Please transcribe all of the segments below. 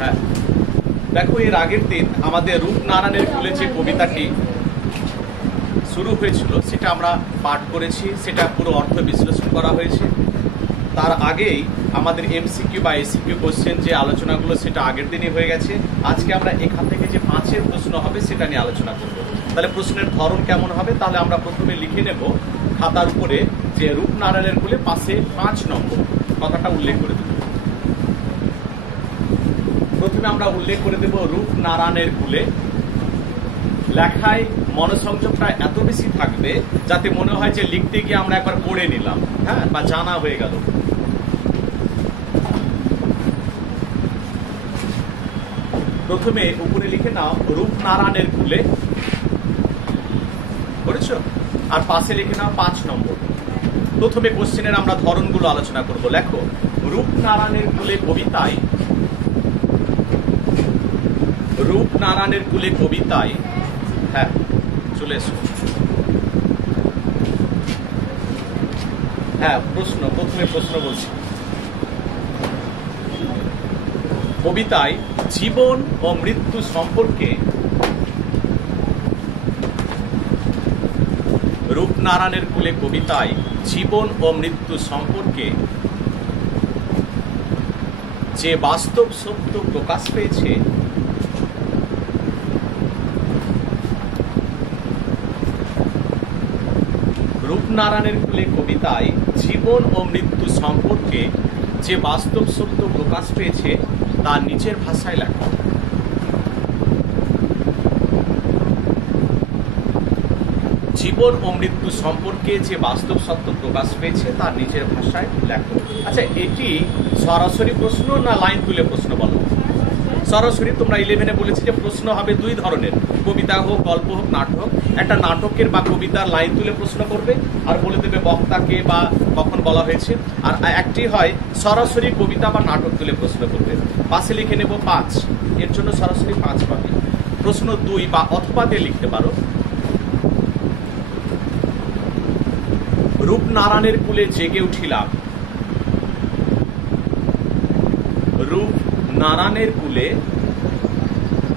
হ্যাঁ, দেখো এর আগের দিন আমাদের রূপনারায়ণের কুলে যে কবিতাটি শুরু হয়েছিল সেটা আমরা পাঠ করেছি, সেটা পুরো অর্থ বিশ্লেষণ করা হয়েছে। তার আগেই আমাদের এমসিকিউ বা এসিকিউ কোশ্চেন যে আলোচনাগুলো সেটা আগের দিনই হয়ে গেছে। আজকে আমরা এখান থেকে যে 5 প্রশ্ন হবে সেটা নিয়ে আলোচনা করব। তাহলে প্রশ্নের ধরন কেমন হবে? তাহলে আমরা প্রথমে লিখে নেব খাতার উপরে যে রূপনারায়ণের কুলে পাশে 5 নম্বর কথাটা উল্লেখ করে দেব। প্রথমে আমরা উল্লেখ করে দেব রূপনারায়ণের কুলে। লেখায় মনোসংযোগটা এত বেশি থাকবে যাতে মনে হয় যে লিখতে গিয়ে আমরা একবার পড়ে নিলাম, হ্যাঁ, বা জানা হয়ে গেল। প্রথমে উপরে লিখে নাও রূপনারায়ণের কুলে, করেছো? আর পাশে লিখে নাও 5 নম্বর। প্রথমে কোশ্চেনের আমরা ধরনগুলো আলোচনা করব। লেখো রূপনারায়ণের কুলে কবিতায়, রূপনারায়ণের কুলে কবিতায়, হ্যাঁ চলে এসো। হ্যাঁ প্রশ্ন, প্রথমে প্রশ্ন বলছি। কবিতায় জীবন ও মৃত্যু সম্পর্কে, রূপনারায়ণের কুলে কবিতায় জীবন ও মৃত্যু সম্পর্কে যে বাস্তব সত্য প্রকাশ পেয়েছে রূপনারায়ণের কুলে কবিতায় জীবন ও মৃত্যু সম্পর্কে যে বাস্তব সত্য প্রকাশ পেয়েছে তা নিচের ভাষায় লেখো। জীবন ও মৃত্যু সম্পর্কে যে বাস্তব সত্য প্রকাশ পেয়েছে তার নিজের ভাষায় লেখো। আচ্ছা, এটি সরাসরি প্রশ্ন না লাইন তুলে প্রশ্ন? বলো। সরাসরি। তোমরা 11-এ বলেছি যে প্রশ্ন হবে 2 ধরনের, কবিতা হোক, গল্প হোক, নাটক হোক। একটা নাটকের বা কবিতার লাইন তুলে প্রশ্ন করবে আর বলে দেবে বক্তাকে বা কখন বলা হয়েছে। আর একটি হয় সরাসরি কবিতা বা নাটক তুলে প্রশ্ন করবে। পাশে লিখে নেব 5, এর জন্য সরাসরি 5 পাবে। প্রশ্ন 2 বা অথবা দিয়ে লিখতে পারো। রূপনারায়ণের কুলে জেগে উঠিলাম। রূপনারায়ণের কুলে,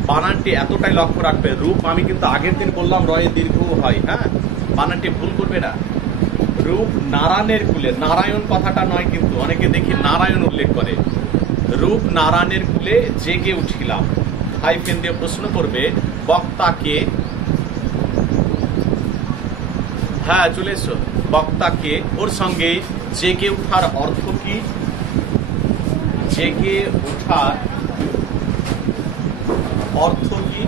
বানানটি এতটাই লক্ষ্য রাখবে। রূপ আমি কিন্তু আগের দিন বললাম রয়ে দীর্ঘ হয়, হ্যাঁ, বানানটি ভুল করবে না। রূপনারায়ণের কুলে, নারায়ণ কথাটা নয় কিন্তু, অনেকে দেখি নারায়ণ উল্লেখ করে। রূপনারায়ণের কুলে জেগে উঠিলাম, হাইফেন দিয়ে প্রশ্ন করবে বক্তাকে, হ্যাঁ চলে এসো, বক্তাকে। ওর সঙ্গে জেগে উঠার অর্থ কি? জেগে উঠার অর্থ কি?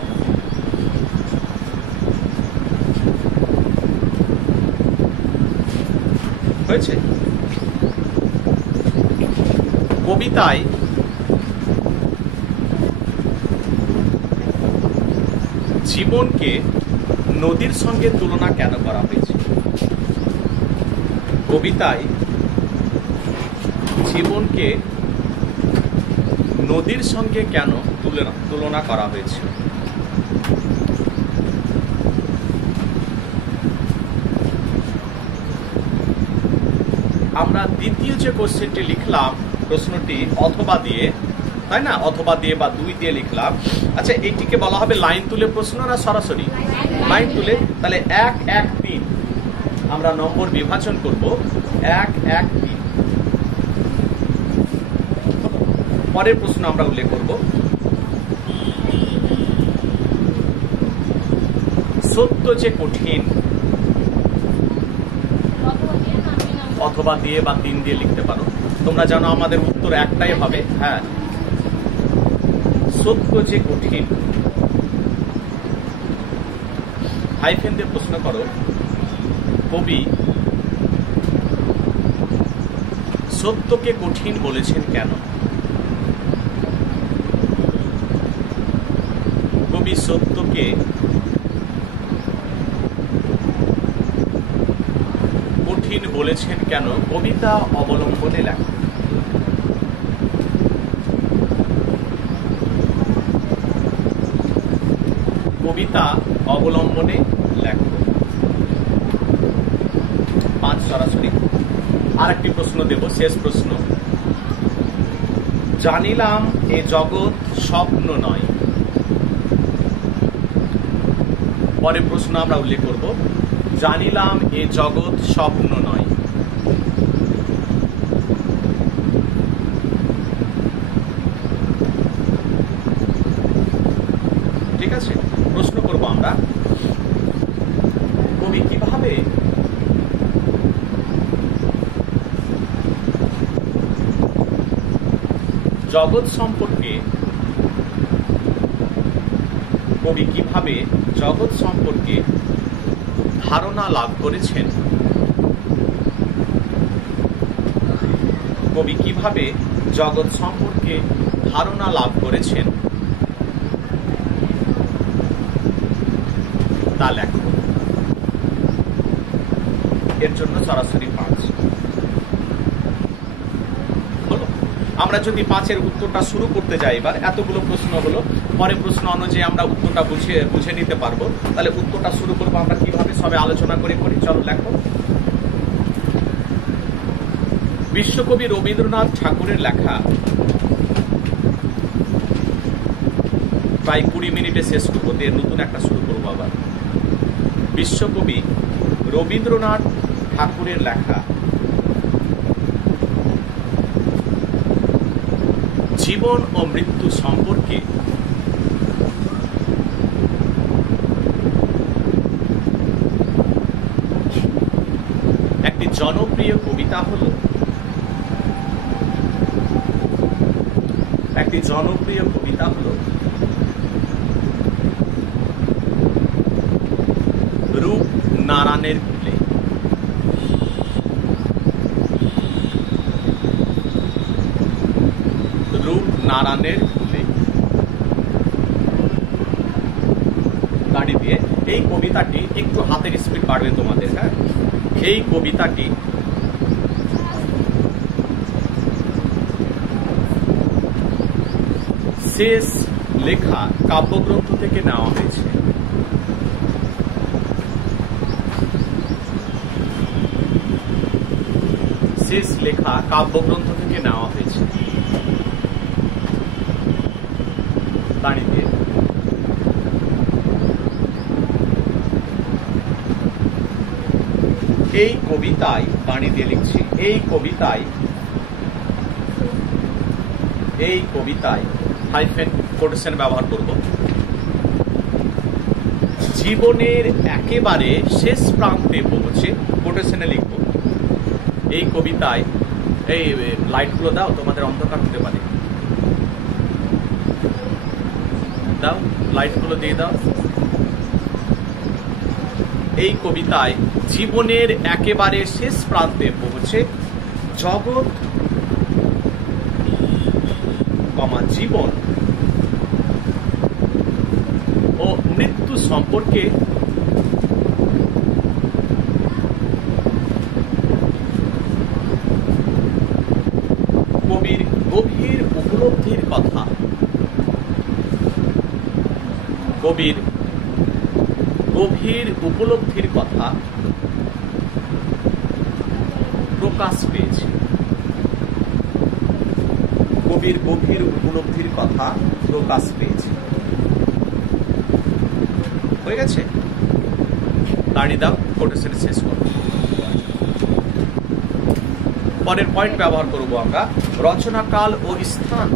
হয়েছে? কবিতায় জীবনকে নদীর সঙ্গে তুলনা কেন করা হয়েছে? কবিতায় জীবনকে নদীর সঙ্গে কেন তুলনা করা হয়েছে? আমরা দ্বিতীয় যে কোশ্চেনটি লিখলাম, প্রশ্নটি অথবা দিয়ে, তাই না? অথবা দিয়ে বা 2 দিয়ে লিখলাম। আচ্ছা, এইটিকে বলা হবে লাইন তুলে প্রশ্ন না সরাসরি? লাইন তুলে। তাহলে 1, 1, 3 আমরা নম্বর বিভাজন করব। 1, 1, 3। পরের প্রশ্ন আমরা উল্লেখ করব। সত্য যে কঠিন, অথবা দিয়ে বা 3 দিয়ে লিখতে পারো। তোমরা জানো আমাদের উত্তর একটাই হবে, হ্যাঁ, সত্য যে কঠিন। হাইফেন দিয়ে প্রশ্ন করো কবি সত্যকে কঠিন বলেছেন কেন? কবি সত্যকে কঠিন বলেছেন কেন? কবিতা অবলম্বনে লেখা। কবিতা অবলম্বনে লেখো। 5 সরাসরি। আর একটি প্রশ্ন দেব, শেষ প্রশ্ন। জানিলাম এ জগৎ স্বপ্ন নয়। পরে প্রশ্ন আমরা উল্লেখ করব, জানিলাম এ জগৎ স্বপ্ন নয়। ঠিক আছে, প্রশ্ন করব আমরা, কবি কিভাবে জগৎ সম্পর্কে ধারণা লাভ করেছেন? কবি কিভাবে জগৎ সম্পর্কে ধারণা লাভ করেছেন তা লেখো। এর জন্য সরাসরি 5 হলো। আমরা যদি 5-এর উত্তরটা শুরু করতে যাই, এবার এতগুলো প্রশ্ন হলো, পরে প্রশ্ন অনুযায়ী আমরা উত্তরটা বুঝে নিতে পারবো। তাহলে উত্তরটা শুরু করবো আমরা কিভাবে, সবে আলোচনা করি। চলো লেখো। বিশ্বকবি রবীন্দ্রনাথ ঠাকুরের লেখা প্রায় 20 মিনিটে শেষ করবো, দিয়ে নতুন একটা শুরু করবো আবার। বিশ্বকবি রবীন্দ্রনাথ ঠাকুরের লেখা জীবন ও মৃত্যু সম্পর্কে একটি জনপ্রিয় কবিতা হলো রূপ নারায়ণের কুলে। রূপ নারায়ণের কুলে দাঁড়িয়ে দিয়ে এই কবিতাটি, একটু হাতের স্পিড বাড়বে তোমাদের, হ্যাঁ। এই কবিতাটি শেষ লেখা কাব্যগ্রন্থ থেকে নেওয়া হয়েছে। শেষ লেখা কাব্যগ্রন্থ থেকে নেওয়া হয়েছে। দাঁড়িয়ে দিয়ে এই কবিতায়, দাঁড়িয়ে দিয়ে লিখছি, এই কবিতায় হাইফেন কোটেশন ব্যবহার করব। জীবনের একেবারে শেষ প্রান্তে পৌঁছে, কোটেশনে লিখব। এই কবিতায়, এই লাইটগুলো দাও, তোমাদের অন্ধকার হতে পারে, দাও লাইটগুলো দিয়ে দাও। এই কবিতায় জীবনের একেবারে শেষ প্রান্তে পৌঁছে জগৎ, জীবন ও মৃত্যু সম্পর্কে কবির গভীর উপলব্ধির কথা, প্রকাশ পেয়েছে। কবির গভীর উপলব্ধির কথা প্রকাশ পেয়েছে। হয়ে গেছে, দাঁড়িয়ে দাও, কোটেশন শেষ করো। পরের পয়েন্ট ব্যবহার করব আমরা, রচনাকাল ও স্থান।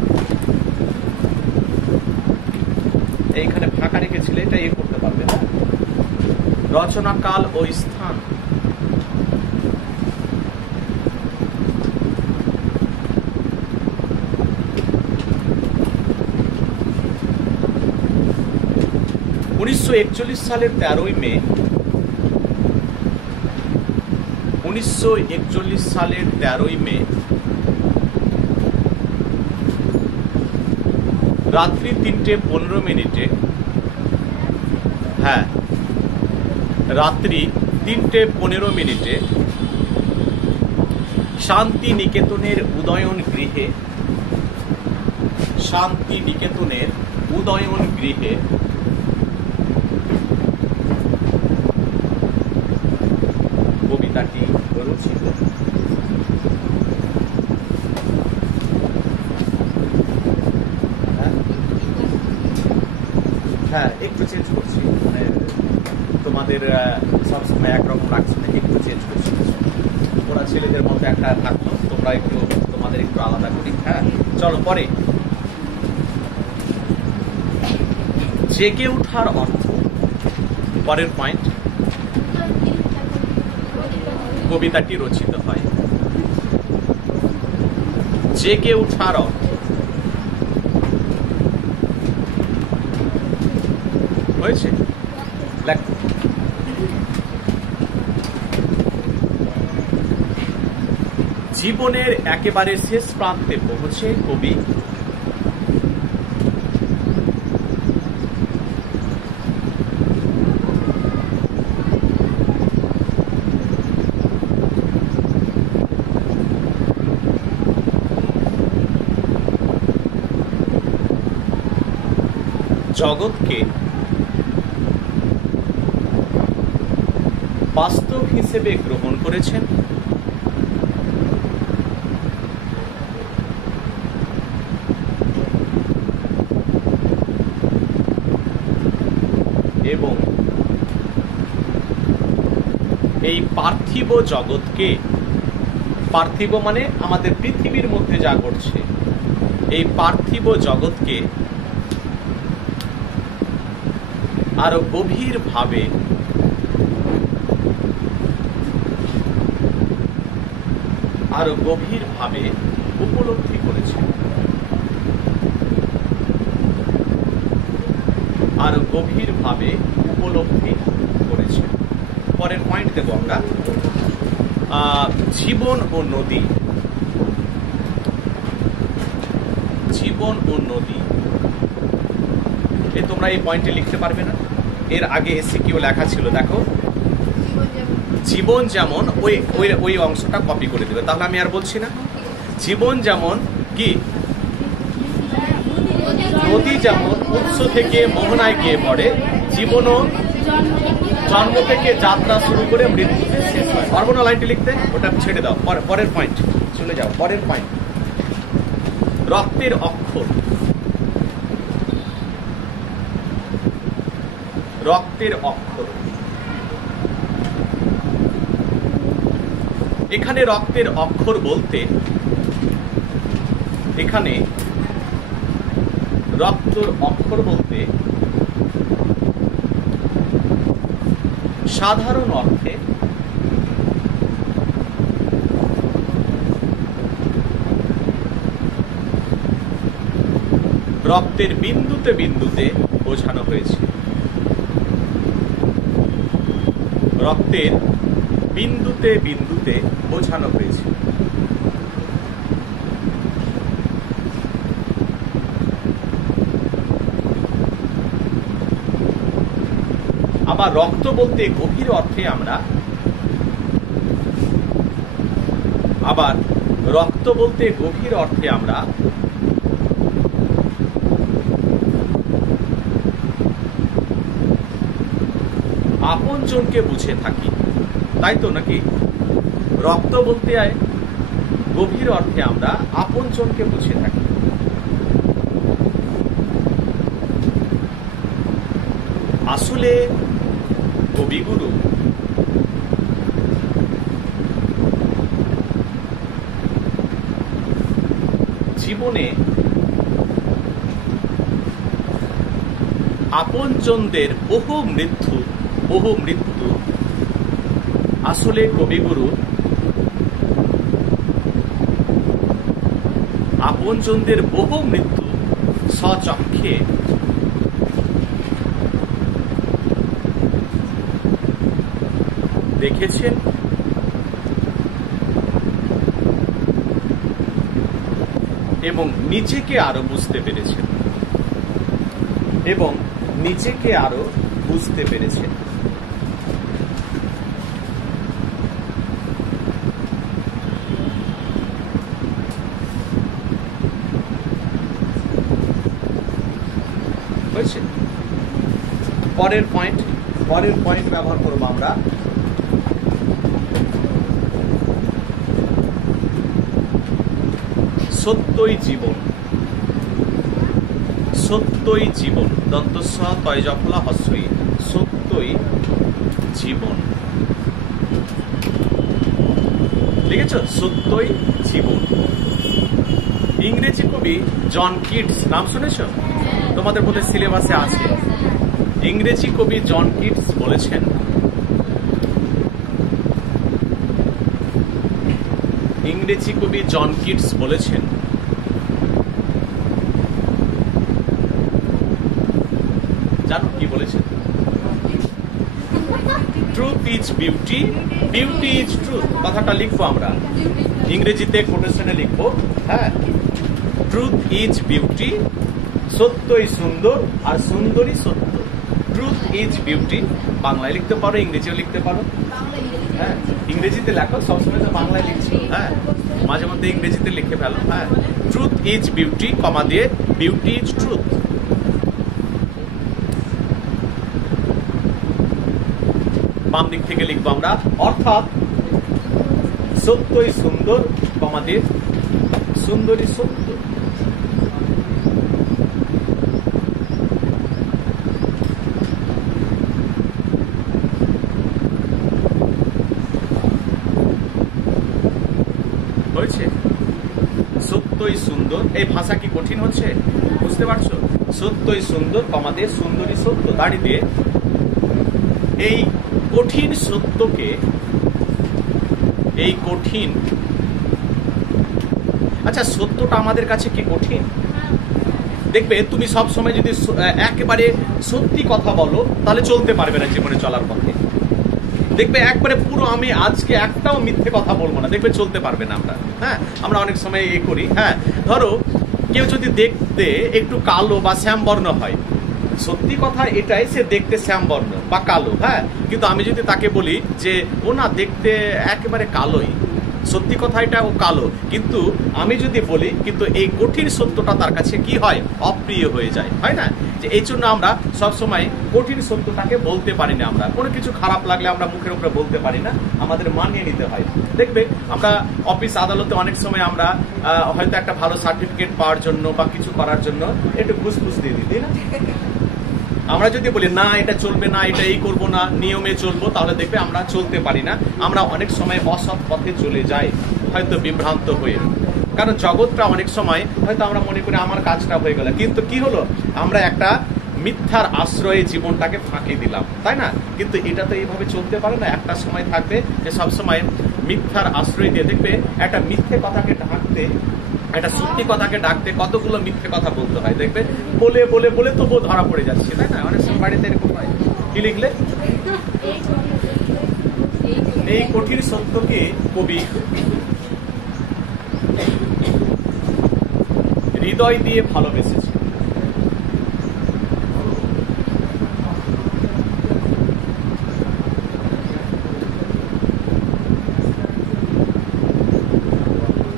এইখানে ফাঁকা রেখেছিলে, এটা করতে পারবে না। রচনাকাল ও স্থান। সালের 13ই মে 1941 সালের 13ই মে রাত্রি 3:15 মিনিটে, হ্যাঁ রাত্রি 3:15 মিনিটে শান্তি নিকেতনের উদয়ন গৃহে কবিতাটি রচিত। হ্যাঁ একটু চেঞ্জ করছি, মানে তোমাদের সবসময় একরকম রাখছি না, একটু চেঞ্জ করছি। ওরা ছেলেদের মধ্যে একটা থাকলো, তোমরা একটু তোমাদের একটু আলাদা করি। হ্যাঁ চলো পরে। জেগে ওঠার অর্থ, পরের পয়েন্ট, কবিতাটি রচিত হয়। জেগে ওঠার অর্থ হয়েছে, লেখো। জীবনের একেবারে শেষ প্রান্তে পৌঁছে কবি জগৎকে বাস্তব হিসেবে গ্রহণ করেছেন এবং এই পার্থিব জগৎকে, পার্থিব মানে আমাদের পৃথিবীর মধ্যে যা ঘটছে, এই পার্থিব জগৎকে আরো গভীরভাবে উপলব্ধি করেছে, আরো গভীরভাবে উপলব্ধি করেছে। পরের পয়েন্ট দেব আমরা, জীবন ও নদী। জীবন ও নদী, তোমরা এই পয়েন্টে লিখতে পারবে না, এর আগে এসিকিউ লেখা ছিল, দেখো। জীবন যেমন, ওই অংশটা কপি করে দেবে, তাহলে আমি আর বলছি না। জীবন যেমন কি, নদী যেমন উৎস থেকে মোহনায় গিয়ে পড়ে, জীবনও জন্ম থেকে যাত্রা শুরু করে মৃত্যুতে শেষ হয়। পারবো না লাইনটি লিখতে, ওটা ছেড়ে দাও। পরের পয়েন্ট চলে যাও, পরের পয়েন্ট, রক্তের অক্ষর। রক্তের অক্ষর, এখানে রক্তের অক্ষর বলতে, এখানে রক্তের অক্ষর বলতে সাধারণ অর্থে রক্তের বিন্দুতে বিন্দুতে বোঝানো হয়েছে। রক্তের বিন্দুতে বিন্দুতে বোঝানো হয়েছে। আবার রক্ত বলতে গভীর অর্থে আমরা, আবার রক্ত বলতে গভীর অর্থে আমরা আপনজনকে বুঝে থাকি, তাই তো নাকি? রক্ত বলতে গভীর অর্থে আমরা আপনজনকে বুঝে থাকি। আসলে কবিগুরু জীবনে আপনজনদের বহু মৃত্যু আসলে কবিগুরু আপনজনদের বহু মৃত্যু স্বচক্ষে দেখেছেন এবং নিজেকে আরো বুঝতে পেরেছেন, এবং নিজেকে আরো বুঝতে পেরেছেন। হয়েছে? পরের পয়েন্ট ব্যবহার করবো আমরা, সত্যই জীবন। সত্যই জীবন, দন্তস্ব তয় জফলা হস্যই, সত্যই জীবন। লিখেছ? সত্যই জীবন। ইংরেজি কবি জন কিটস, নাম শুনেছ? তোমাদের বোধহয় সিলেবাসে আছে। ইংরেজি কবি জন কিটস বলেছেন, ইংরেজি কবি জন কিটস বলেছেন, জানো কি বলেছেন? Truth is beauty, beauty is truth. কথাটা লিখবো আমরা, ইংরেজিতে কোটেশনে লিখবো। হ্যাঁ, ট্রুথ ইজ বিউটি, সত্যই সুন্দর আর সুন্দরই সত্য। ট্রুথ ইজ বিউটি, বাংলায় লিখতে পারো, ইংরেজিও লিখতে পারো। হ্যাঁ, ইংরেজিতে লেখো, সবসময় তো বাংলায় লিখছি। হ্যাঁ, মাঝে মধ্যে ইংরেজিতে লিখে ফেলো। হ্যাঁ, ট্রুথ ইজ বিউটি, কমা দিয়ে বিউটি ইজ ট্রুথ। বাম দিক থেকে লিখবো আমরা, অর্থাৎ সত্যই সুন্দর, কমা দিয়ে সুন্দরই সত্য। হয়েছে? সত্যই সুন্দর, এই ভাষা কি কঠিন হচ্ছে? বুঝতে পারছো? সত্যই সুন্দর, কমা দিয়ে সুন্দরই সত্য, দাঁড়িয়ে দিয়ে এই কঠিন সত্যকে, এই কঠিন, আচ্ছা সত্যটা আমাদের কাছে কি কঠিন? দেখবে তুমি সব সময় যদি একেবারে সত্যি কথা বলো তাহলে চলতে পারবে না জীবনে চলার পথে। দেখবে একবারে পুরো আমি আজকে একটাও মিথ্যে কথা বলবো না, দেখবে চলতে পারবে না আমরা। হ্যাঁ, আমরা অনেক সময় এ করি। হ্যাঁ, ধরো কেউ যদি দেখতে একটু কালো বা শ্যামবর্ণ হয়, সত্যি কথা এটাই, সে দেখতে শ্যামবর্ণ বা কালো। হ্যাঁ, কিন্তু আমি যদি তাকে বলি যে ও না দেখতে একেবারে কালোই, সত্যি কথা এটা ও কালো, কিন্তু আমি যদি বলি, কিন্তু এই কঠিন সত্যটা তার কাছে কি হয়? অপ্রিয় হয়ে যায়, হয় না? যে এই জন্য আমরা সবসময় কঠিন সত্যটাকে বলতে পারি না। আমরা কোনো কিছু খারাপ লাগলে আমরা মুখের উপরে বলতে পারি না, আমাদের মানিয়ে নিতে হয়। দেখবে আমরা অফিস আদালতে অনেক সময় আমরা হয়তো একটা ভালো সার্টিফিকেট পাওয়ার জন্য বা কিছু করার জন্য একটু ঘুষ দিয়ে দিই, তাই না? আমরা যদি বলি না এটা চলবে না, এটা এই করবো না, নিয়মে চলবো, তাহলে দেখবে আমরা চলতে পারি না। আমরা অনেক সময় অসৎ পথে চলে যাই, হয়তো বিভ্রান্ত হয়ে। কারণ জগৎটা অনেক সময় হয়তো আমরা মনে করি আমার কাজটা হয়ে গেল, কিন্তু কি হলো? আমরা একটা মিথ্যার আশ্রয়ে জীবনটাকে ফাঁকি দিলাম, তাই না? কিন্তু এটা তো এইভাবে চলতে পারে না। একটা সময় থাকবে যে সবসময় মিথ্যার আশ্রয় দিয়ে, দেখবে একটা মিথ্যে কথাকে ঢাকতে, একটা সত্যি কথাকে ডাকতে কতগুলো মিথ্যে কথা বলতে হয়। দেখবে বলে বলে বলে তবুও ধরা পড়ে যাচ্ছে, তাই না? অনেক সময় বাড়িতে এরকম হয়। কি লিখলে? এই কঠিন সত্যকে কবি হৃদয় দিয়ে ভালোবেসেছে।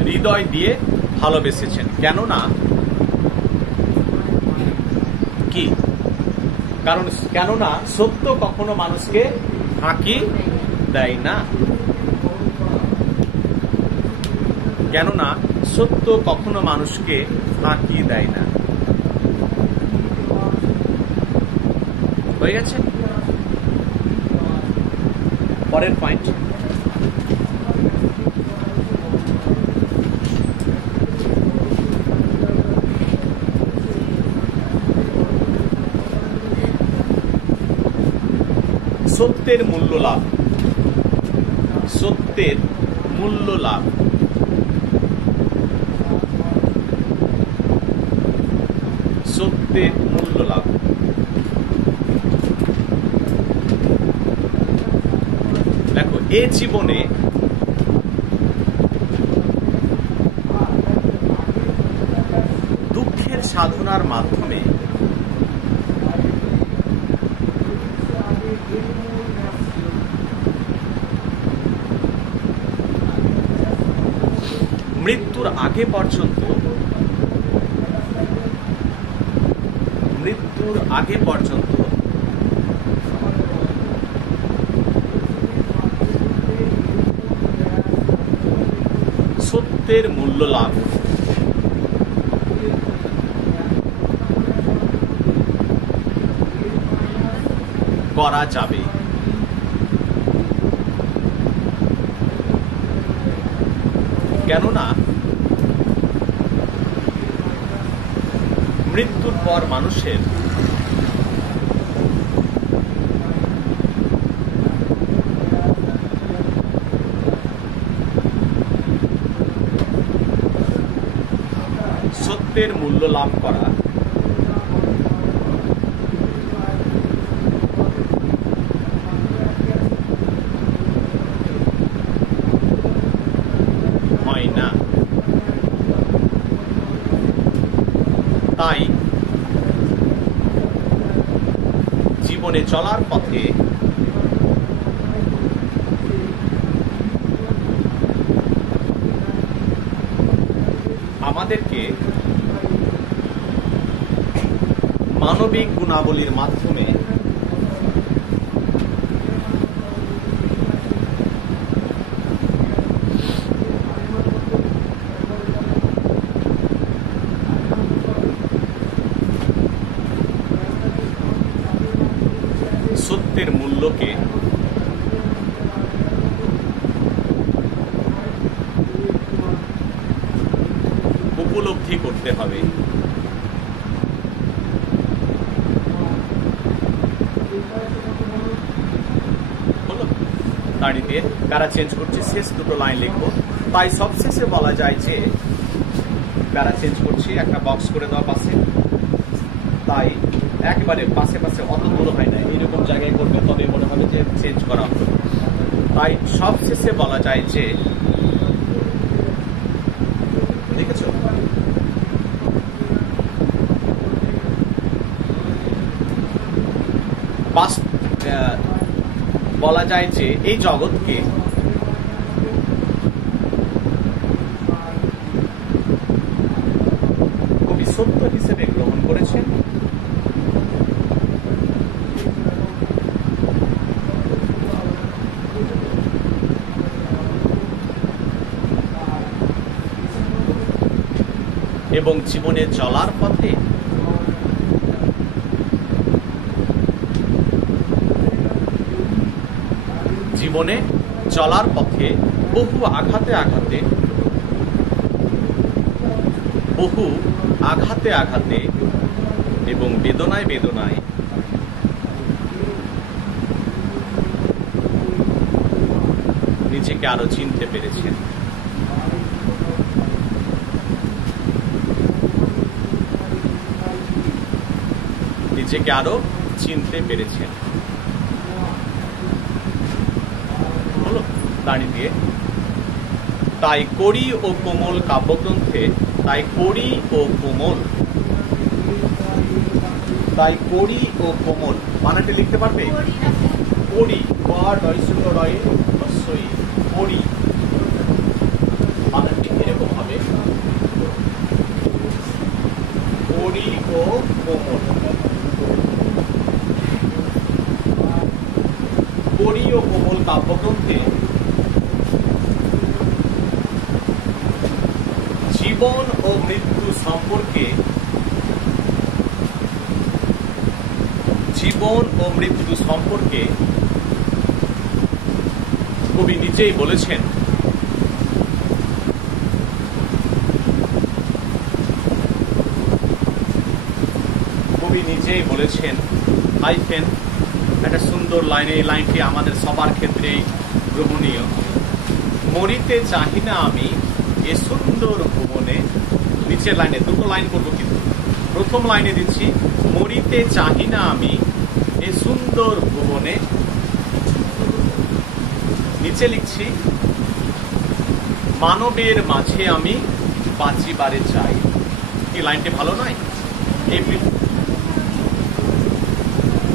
হৃদয় দিয়ে ভালোবেসেছেন, কেননা কি? কেননা সত্য কখনো মানুষকে ফাঁকি দেয় না। কেননা সত্য কখনো মানুষকে ফাঁকি দেয় না। হয়ে গেছে? পরের পয়েন্ট, সত্যের মূল্য লাভ। সত্যের মূল্য লাভ। সত্যের মূল্য লাভ। দেখো এ জীবনে দুঃখের সাধনার মাধ্যমে মৃত্যুর আগে পর্যন্ত সত্যের মূল্য লাভ করা যাবে। কেননা মৃত্যুর পর মানুষের সত্যের মূল্য লাভ করা হয় না। তাই জীবনে চলার পথে আমাদেরকে মানবিক গুণাবলীর মাধ্যমে সত্যের মূল্যকে উপলব্ধি করতে হবে। দাঁড়িয়ে প্যারা চেঞ্জ করছি, শেষ দুটো লাইন লিখবো। তাই সবশেষে বলা যায় যে, প্যারা চেঞ্জ করছি, একটা বক্স করে দেওয়া পাশে, তাই একবারে পাশে পাশে অত দূর হয় না, এইরকম জায়গায় করবে, তবে মনে হবে যে চেঞ্জ করা হলো। তাই সবশেষে বলা যায় যে, দেখেছ, বলা যায় যে এই জগৎকে কবি সত্য হিসেবে গ্রহণ করেছেন এবং জীবনে চলার পথে বহু আঘাতে আঘাতে এবং বেদনায় বেদনায় নিজেকে আরো চিনতে পেরেছেন। দাঁড়িয়ে তাই কড়ি ও কোমল কাব্যগ্রন্থে বানানটি লিখতে পারবে? কড়ি, কড়ি বানানটি এরকম হবে, কড়ি ও কোমল। কড়ি ও কোমল কাব্যগ্রন্থে জীবন ও মৃত্যু সম্পর্কে কবি নিজেই বলেছেন, হাইফেন একটা সুন্দর লাইন, এই লাইনটি আমাদের সবার ক্ষেত্রেই গ্রহণীয়। মরিতে চাহি না আমি এ সুন্দর ভুবনে, নিচের লাইনে দুটো লাইন করবো, কিন্তু প্রথম লাইনে দিচ্ছি মরিতে চাহি না আমি এ সুন্দর ভুবনে, নিচে লিখছি মানবের মাঝে আমি বাঁচিবারে চাই। এই লাইনটি ভালো নয়?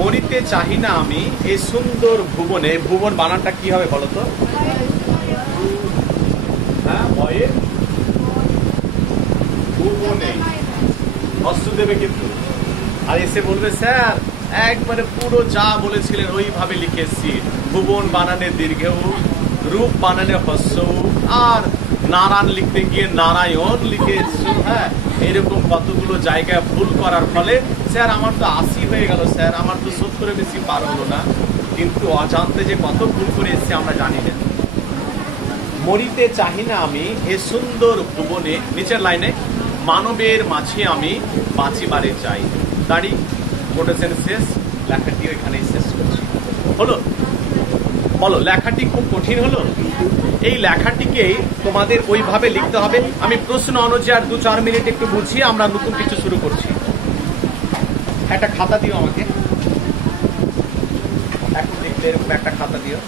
মরিতে চাহি না আমি এই সুন্দর ভুবনে, ভুবন বানানটা কি হবে বলতো? হ্যাঁ, ভয়ে ভুবনে হস্ত দেবে কিন্তু, আর এসে বলবে স্যার একবারে পুরো যা বলেছিলেন ওইভাবে লিখেছি, ভুবন বানানে দীর্ঘ, রূপ বানানে হস্য, আর নারায়ণ লিখতে গিয়ে নারায়ণ লিখে এসছো। হ্যাঁ, এরকম কতগুলো জায়গায় ভুল করার ফলে স্যার আমার তো 80 হয়ে গেল, স্যার আমার তো 70 বেশি পার হলো না, কিন্তু অজান্তে যে কত ভুল করে এসছে আমরা জানি না। মরিতে চাহি না আমি এ সুন্দর ভুবনে, নিচের লাইনে মানবের মাঝে আমি বাঁচিবারে চাই। দাঁড়ি কোটেশন শেষ, লেখাটি ওইখানেই শেষ করছি। হলো? বলো, লেখাটি খুব কঠিন হলো? এই লেখাটিকে তোমাদের ওইভাবে লিখতে হবে। আমি প্রশ্ন অনুযায়ী আর 2-4 মিনিট একটু বুঝিয়ে আমরা নতুন কিছু শুরু করছি। একটা খাতা দিও আমাকে, এখন দেখতে এরকম একটা খাতা দিও।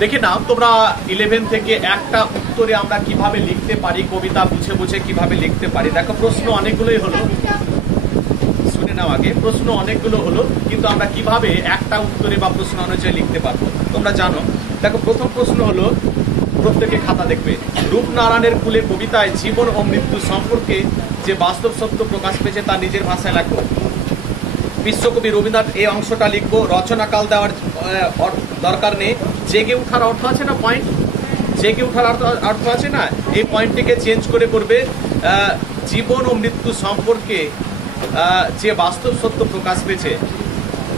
দেখে নাও তোমরা 11 থেকে একটা উত্তরে আমরা কিভাবে লিখতে পারি, কবিতা বুঝে বুঝে কিভাবে লিখতে পারি। দেখো প্রশ্ন অনেকগুলোই হলো, শুনে নাও আগে। প্রশ্ন অনেকগুলো হলো, কিন্তু আমরা কিভাবে একটা উত্তরে বা প্রশ্ন অনুযায়ী লিখতে পারবো তোমরা জানো। দেখো প্রথম প্রশ্ন হলো, প্রত্যেকে খাতা দেখবে। রূপনারায়ণের কুলে কবিতায় জীবন ও মৃত্যু সম্পর্কে যে বাস্তব সত্য প্রকাশ পেয়েছে তা নিজের ভাষায় লেখো। বিশ্বকবি রবীন্দ্রনাথ এই অংশটা লিখবো। রচনাকাল দেওয়ার দরকার নেই। জেগে উঠার অর্থ আছে না, পয়েন্ট জেগে উঠার অর্থ আছে না, এই পয়েন্টটিকে চেঞ্জ করে করবে জীবন ও মৃত্যু সম্পর্কে যে বাস্তব সত্য প্রকাশ পেয়েছে।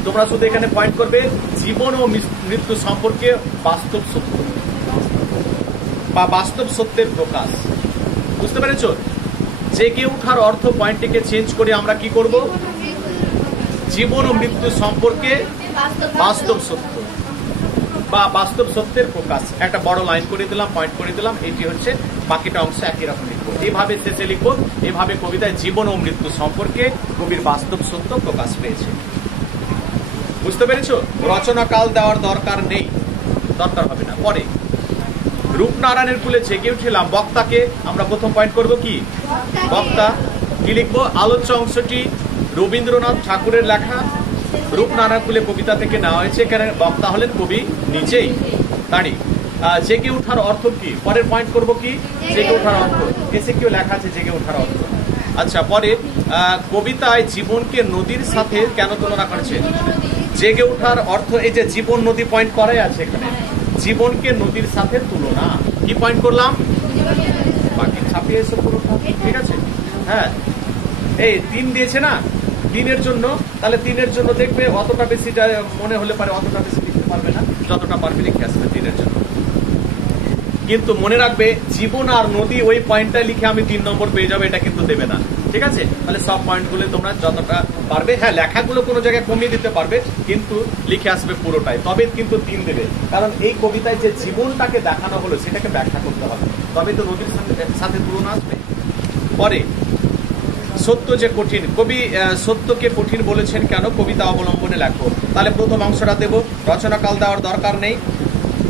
তোমরা শুধু এখানে পয়েন্ট করবে জীবন ও মৃত্যু সম্পর্কে বাস্তব সত্য বা বাস্তব সত্যের প্রকাশ। বুঝতে পেরেছ? জেগে উঠার অর্থ পয়েন্টটিকে চেঞ্জ করে আমরা কি করব, জীবন ও মৃত্যু সম্পর্কে বাস্তব সত্য বা বাস্তব সত্যের প্রকাশ। একটা বড় লাইন করে দিলাম, পয়েন্ট করে দিলাম। এটি হচ্ছে বাকিটা অংশ একই রকম লিখবো, এইভাবে শেষে লিখবো। এভাবে কবিতায় জীবন ও মৃত্যু সম্পর্কে কবির বাস্তব সত্য প্রকাশ পেয়েছে। বুঝতে পেরেছো? রচনাকাল দেওয়ার দরকার নেই, দরকার হবে না। পরে রূপনারায়ণের কুলে জেগে উঠিলাম, বক্তাকে আমরা প্রথম পয়েন্ট করব কি, বক্তা। কি লিখবো, আলোচ্য অংশটি রবীন্দ্রনাথ ঠাকুরের লেখা রূপনারায়ণ কুলে কবিতা থেকে নেওয়া হয়েছে। এখানে বক্তা হলেন কবি নিজেই। দাঁড়ি জেগে উঠার অর্থ কি, পরের পয়েন্ট করব কি, জেগে ওঠার অর্থ। এসে কেউ লেখা আছে জেগে ওঠার অর্থ। আচ্ছা, পরে কবিতায় জীবনকে নদীর সাথে কেন তুলনা করেছে? জেগে ওঠার অর্থ, এই যে জীবন নদী পয়েন্ট করাই আছে এখানে, জীবনকে নদীর সাথে তুলনা। কি পয়েন্ট করলাম, বাকি ছাপিয়ে এসে পুরোটা। ঠিক আছে? হ্যাঁ, এই 3 দিয়েছে না, 3-এর জন্য, তাহলে 3-এর জন্য দেখবে অতটা বেশি মনে হলে পারে, অতটা বেশি লিখতে পারবে না, যতটা পারবে লিখে আসবে 3-এর জন্য। কিন্তু মনে রাখবে জীবন আর নদী ওই পয়েন্টটা লিখে আমি 3 নম্বর পেয়ে যাবো, এটা কিন্তু দেবে না। ঠিক আছে? তাহলে সব পয়েন্টগুলো তোমরা যতটা পারবে, হ্যাঁ লেখাগুলো কোনো জায়গায় কমিয়ে দিতে পারবে, কিন্তু লিখে আসবে পুরোটাই, তবে কিন্তু 3 দেবে। কারণ এই কবিতায় যে জীবনটাকে দেখানো হলো সেটাকে ব্যাখ্যা করতে হবে, তবে তো নদীর সাথে তুলনা আসবে। পরে সত্য যে কঠিন, কবি সত্যকে কঠিন বলেছেন কেন, কবিতা অবলম্বনে লেখো। তাহলে প্রথম অংশটা দেব, রচনাকাল দেওয়ার দরকার নেই।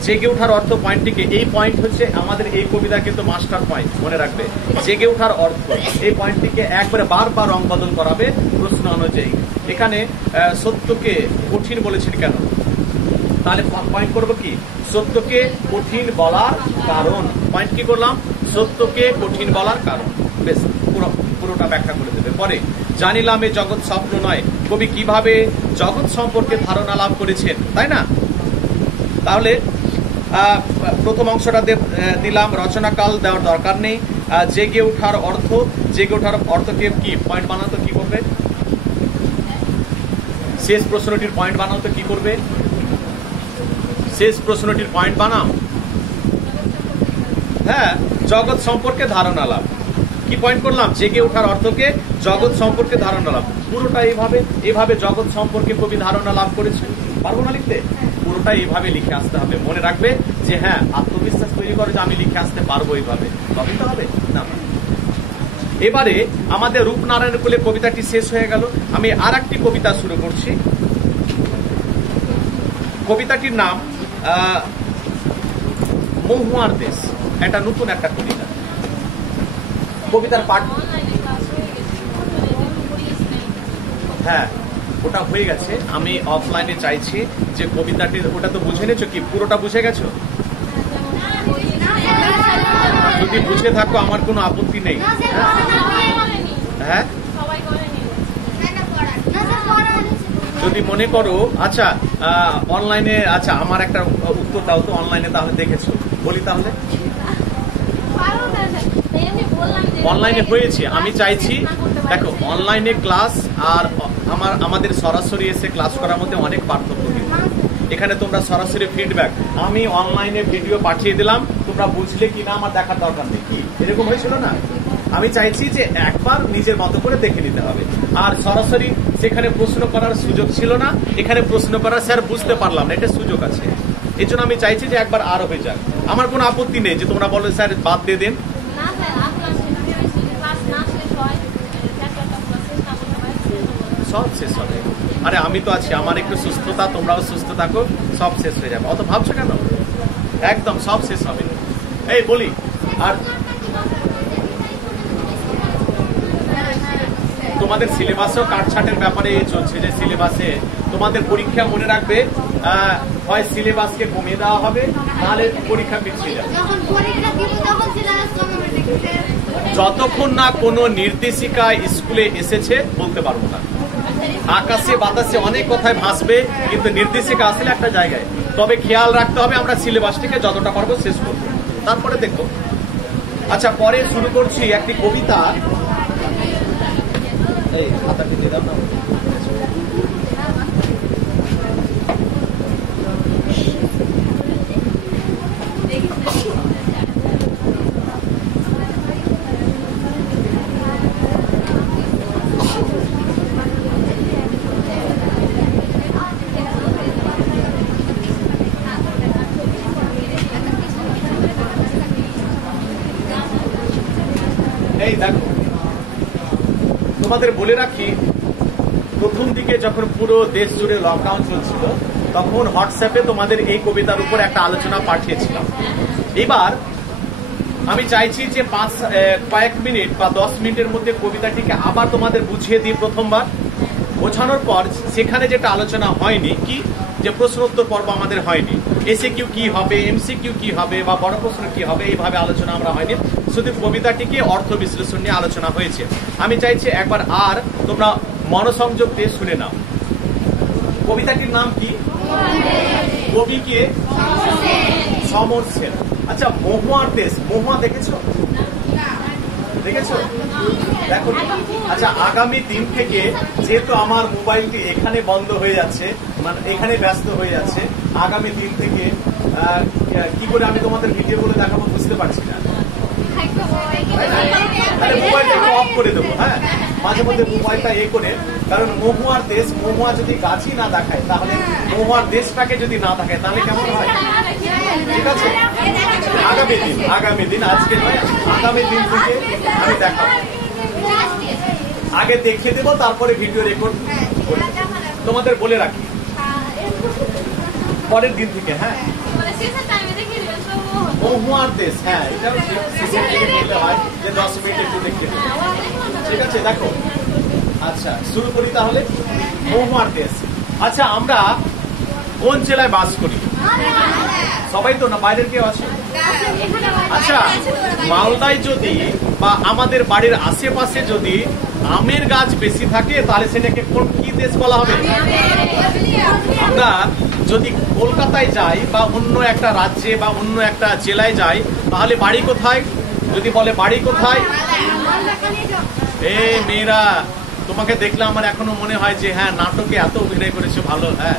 জেগে ওঠার অর্থ পয়েন্টটিকে, এই পয়েন্ট হচ্ছে আমাদের এই কবিতা কিন্তু মাস্টার পয়েন্ট, মনে রাখবে। জেগে ওঠার অর্থ, এই পয়েন্টটিকে একবারে বারবার রং বদল করাবে প্রশ্ন অনুযায়ী। এখানে সত্যকে কঠিন বলেছেন কেন, তাহলে পয়েন্ট করবো কি, সত্যকে কঠিন বলার কারণ। পয়েন্ট কি করলাম, সত্যকে কঠিন বলার কারণ। বেশ, পুরোটা ব্যাখ্যা করে দেবে। পরে জানিলাম এ জগৎ স্বপ্ন নয়, কবি কিভাবে জগৎ সম্পর্কে ধারণা লাভ করেছেন, তাই না? তাহলে প্রথম অংশটা দিলাম, রচনাকাল দেওয়ার দরকার নেই। জেগে ওঠার অর্থ, জেগে ওঠার অর্থকে কি পয়েন্ট বানাতো, কি করবে, শেষ প্রশ্নটির পয়েন্ট বানাতো, কি করবে, শেষ প্রশ্নটির পয়েন্ট বানাও। হ্যাঁ, জগৎ সম্পর্কে ধারণা লাভ। কি পয়েন্ট করলাম, জেগে ওঠার অর্থকে জগৎ সম্পর্কে ধারণা লাভ। পুরোটা এইভাবে জগৎ সম্পর্কে কবি ধারণা লাভ করেছে। পারবো না লিখতে? পুরোটা এইভাবে লিখে আসতে হবে। মনে রাখবে যে হ্যাঁ, আত্মবিশ্বাস তৈরি করে যে আমি লিখে আসতে পারবো এইভাবে, তবেই তো হবে না। এবারে আমাদের রূপনারায়ণ কুলে কবিতাটি শেষ হয়ে গেল। আমি আর একটি কবিতা শুরু করছি। কবিতাটির নাম মহুয়ার দেশ। এটা নতুন একটা কবিতা। কবিতার পাঠ, হ্যাঁ ওটা হয়ে গেছে। আমি অফলাইনে চাইছি যে কবিতাটি, ওটা তো বুঝে নিয়েছো কি, পুরোটা বুঝে গেছো? যদি বুঝে থাকো আমার কোনো আপত্তি নেই। হ্যাঁ, যদি মনে করো, আচ্ছা অনলাইনে, আচ্ছা আমার একটা উত্তর দাও তো, অনলাইনে তাহলে দেখেছো, বলি তাহলে। অনলাইনে হয়েছে। আমি চাইছি দেখো অনলাইনে ক্লাস আর আমাদের সরাসরি এসে ক্লাস করার মধ্যে অনেক পার্থক্য। এখানে তোমরা সরাসরি ফিডব্যাক, আমি অনলাইনে ভিডিও পাঠিয়ে দিলাম, তোমরা বুঝলে কি না আমার দেখার দরকার নেই, কি এরকম হয়েছিল না? আমি চাইছি যে একবার নিজের মতো করে দেখে নিতে হবে। আর সরাসরি সেখানে প্রশ্ন করার সুযোগ ছিল না, এখানে প্রশ্ন করার স্যার বুঝতে পারলাম না, এটা সুযোগ আছে। এই জন্য আমি চাইছি যে একবার আর হয়ে যাক। আমার কোনো আপত্তি নেই যে তোমরা বলো স্যার বাদ দিয়ে দেন, সব শেষ হবে। আরে আমি তো আছি, আমার একটু সুস্থতা, তোমরাও সুস্থ থাকো, সব শেষ হয়ে যাবে। অত ভাবছো কেন? একদম সব শেষ হবে। এই বলি, আর তোমাদের সিলেবাসেও কাটছাটের ব্যাপারে চলছে, যে সিলেবাসে তোমাদের পরীক্ষা মনে রাখবে, হয় সিলেবাসকে কমিয়ে দেওয়া হবে, নাহলে পরীক্ষা পিছিয়ে যাবে। যতক্ষণ না কোনো নির্দেশিকা স্কুলে এসেছে বলতে পারবো না। আকাশে বাতাসে অনেক কথায় ভাসবে, কিন্তু নির্দেশিকা আসলে একটা জায়গায়। তবে খেয়াল রাখতে হবে আমরা সিলেবাসটিকে যতটা পারবো শেষ করবো, তারপরে দেখবো। আচ্ছা, পরে শুরু করছি একটি কবিতা। এই খাতাটি দিয়ে দাও না। এই দেখো, তোমাদের বলে রাখি, প্রথম দিকে যখন পুরো দেশ জুড়ে লকডাউন চলছিল, তখন হোয়াটসঅ্যাপে তোমাদের এই কবিতার উপর একটা আলোচনা পাঠিয়েছিলাম। এবার আমি চাইছি যে কয়েক মিনিট বা 10 মিনিটের মধ্যে কবিতাটিকে আবার তোমাদের বুঝিয়ে দিই। প্রথমবার বোঝানোর পর সেখানে যেটা আলোচনা হয়নি, কি যে প্রশ্ন উত্তর পর্ব আমাদের হয়নি, এসএকিউ কি হবে, এমসিকিউ কি হবে, বা বড় প্রশ্ন কি হবে, এইভাবে আলোচনা আমরা হয়নি। শুধু কবিতাটিকে অর্থ বিশ্লেষণ নিয়ে আলোচনা হয়েছে। আমি চাইছি একবার আর তোমরা মনোসংযোগ দিয়ে শুনে নাও। কবিতাটির নাম কি? কবি কে? সমর সেন। আচ্ছা, মহুয়ার দেশ, মহুয়া দেখেছো? দেখেছো? দেখো। আচ্ছা, আগামী দিন থেকে যেহেতু আমার মোবাইলটি এখানে বন্ধ হয়ে যাচ্ছে, মানে এখানে ব্যস্ত হয়ে যাচ্ছে, আগামী দিন থেকে কি করে আমি তোমাদের ভিডিও গুলো দেখাবো বুঝতে পারছি না। মোবাইলটা একটু অফ করে দেবো, হ্যাঁ, মাঝে মধ্যে মোবাইলটা করে, কারণ মহুয়ার দেশ, মহুয়া যদি গাছই না দেখায়, তাহলে মহুয়ার দেশটাকে যদি না দেখায় তাহলে কেমন হয়? ঠিক আছে, আগামী দিন আজকে নয়, আগামী দিন থেকে আমি দেখাবো। আগে দেখিয়ে দেবো, তারপরে ভিডিও রেকর্ড করে তোমাদের বলে রাখি পরের দিন থেকে। হ্যাঁ, মহুয়ার দেশ, হ্যাঁ, এটাও নিতে হয় যে 10 মিনিট একটু দেখতে। ঠিক আছে, দেখো। আচ্ছা, শুরু করি তাহলে। মহুয়ার দেশ। আচ্ছা, আমরা কোন জেলায় বাস করি? সবাই তো না, বাইরের কেউ আছে? আচ্ছা, মালদায় যদি বা আমাদের বাড়ির আশেপাশে যদি আমের গাছ বেশি থাকে, তাহলে সেটাকে কোন কি দেশ বলা হবে? আমরা যদি কলকাতায় যাই বা অন্য একটা রাজ্যে বা অন্য একটা জেলায় যাই, তাহলে বাড়ি কোথায়? যদি বলে বাড়ি কোথায়, মেয়েরা তোমাকে দেখলে আমার এখনো মনে হয় যে হ্যাঁ, নাটকে এত অভিনয় করেছে, ভালো। হ্যাঁ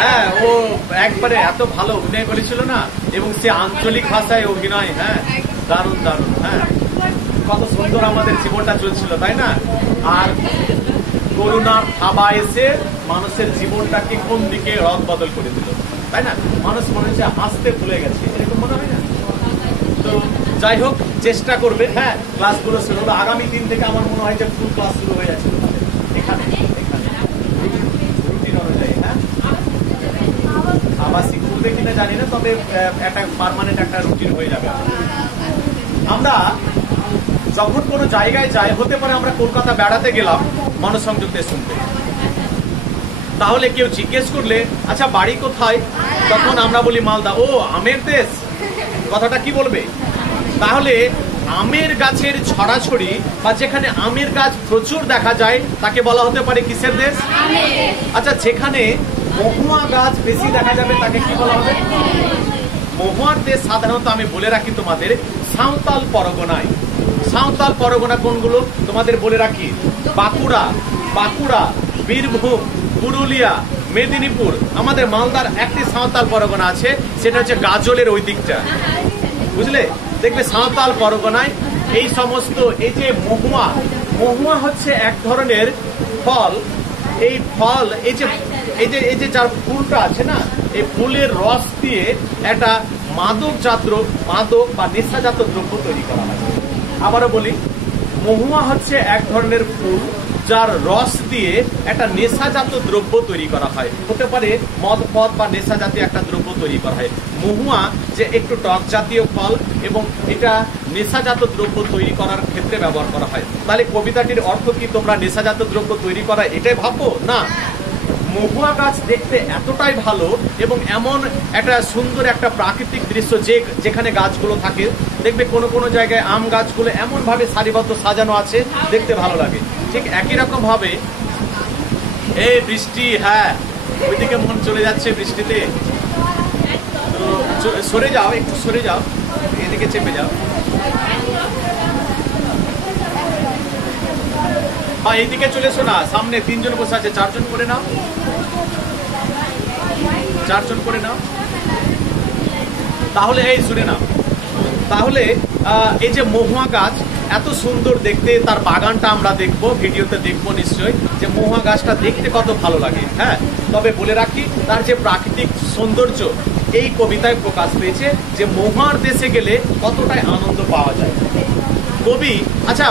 হ্যাঁ, ও একবারে এত ভালো অভিনয় করেছিল না, এবং সে আঞ্চলিক ভাষায় অভিনয়, হ্যাঁ, দারুণ দারুণ। হ্যাঁ, কত সুন্দর আমাদের জীবনটা চলছিল, তাই না? আর করোনার থাবা এসে মানুষের জীবনটাকে কোন দিকে রদ বদল করে দিল, তাই না? মানুষ মনে হচ্ছে হাসতে ভুলে গেছে, এরকম মনে হয় না? তো যাই হোক, চেষ্টা করবে। হ্যাঁ, ক্লাসগুলো শুরু হলো আগামী দিন থেকে। আমার মনে হয় যে ফুল ক্লাস শুরু হয়ে যাচ্ছে এখানে রুটিন অনুযায়ী। হ্যাঁ, আবাসিক করবে কিনা জানি না, তবে একটা পার্মানেন্ট একটা রুটিন হয়ে যাবে। আমরা যখন কোনো জায়গায় যাই, হতে পারে আমরা কলকাতা বেড়াতে গেলাম মনোসংযোগ দিয়ে শুনতে, তাহলে কেউ জিজ্ঞেস করলে আচ্ছা বাড়ি কোথায়, তখন আমরা বলি মালদা। ও, আমের দেশ, কথাটা কি বলবে? তাহলে আমের গাছের ছড়াছড়ি বা যেখানে আমের গাছ প্রচুর দেখা যায়, তাকে বলা হতে পারে কিসের দেশ? আচ্ছা, যেখানে মহুয়া গাছ বেশি দেখা যাবে, তাকে কি বলা হবে? মহুয়ার দেশ সাধারণত আমি বলে রাখি তোমাদের সাঁওতাল পরগনায়। সাঁওতাল পরগনা কোনগুলো তোমাদের বলে রাখি, বাঁকুড়া, বীরভূম, পুরুলিয়া, মেদিনীপুর। আমাদের মালদার একটি সাঁওতাল পরগনা আছে, সেটা হচ্ছে গাজলের ওই দিকটা, বুঝলে। দেখবে সাঁওতাল পরগনায় এই সমস্ত, এই যে মহুয়া হচ্ছে এক ধরনের ফল। এই ফল, এই যে যার ফুলটা আছে না, এই ফুলের রস দিয়ে একটা মাদক বা নেশাজাত দ্রব্য তৈরি করা হয়। আবারও বলি, মহুয়া হচ্ছে এক ধরনের ফুল যার রস দিয়ে একটা নেশাজাত দ্রব্য তৈরি করা হয়। হতে পারে মদ বা নেশা জাতীয় একটা দ্রব্য তৈরি করা হয়। মহুয়া যে একটু টক জাতীয় ফল এবং এটা নেশাজাত দ্রব্য তৈরি করার ক্ষেত্রে ব্যবহার করা হয়। তাহলে কবিতাটির অর্থ কি তোমরা নেশাজাত দ্রব্য তৈরি করা এটাই ভাবো? না, মহুয়া গাছ দেখতে এতটাই ভালো এবং এমন একটা সুন্দর একটা প্রাকৃতিক দৃশ্য, যেখানে গাছগুলো থাকে, দেখবে কোনো জায়গায় আম গাছগুলো এমন ভাবে সারিবদ্ধ সাজানো আছে, দেখতে ভালো লাগে। ঠিক একই রকম ভাবে এই বৃষ্টি, হ্যাঁ ওইদিকে মন চলে যাচ্ছে বৃষ্টিতে, তো সরে যাও, একটু সরে যাও, এদিকে চেপে যাও। বা এইদিকে চলে এসো না, সামনে 3 জন বসে আছে, 4 জন করে নাও, 4 জন করে নাও। তাহলে এই শুনে নাও, তাহলে এই যে মহুয়া গাছ এত সুন্দর দেখতে, তার বাগানটা আমরা দেখবো, ভিডিওতে দেখবো নিশ্চয়ই, যে মহুয়া গাছটা দেখতে কত ভালো লাগে। হ্যাঁ, তবে বলে রাখি তার যে প্রাকৃতিক সৌন্দর্য এই কবিতায় প্রকাশ পেয়েছে, যে মহুয়ার দেশে গেলে কতটাই আনন্দ পাওয়া যায়। কবি, আচ্ছা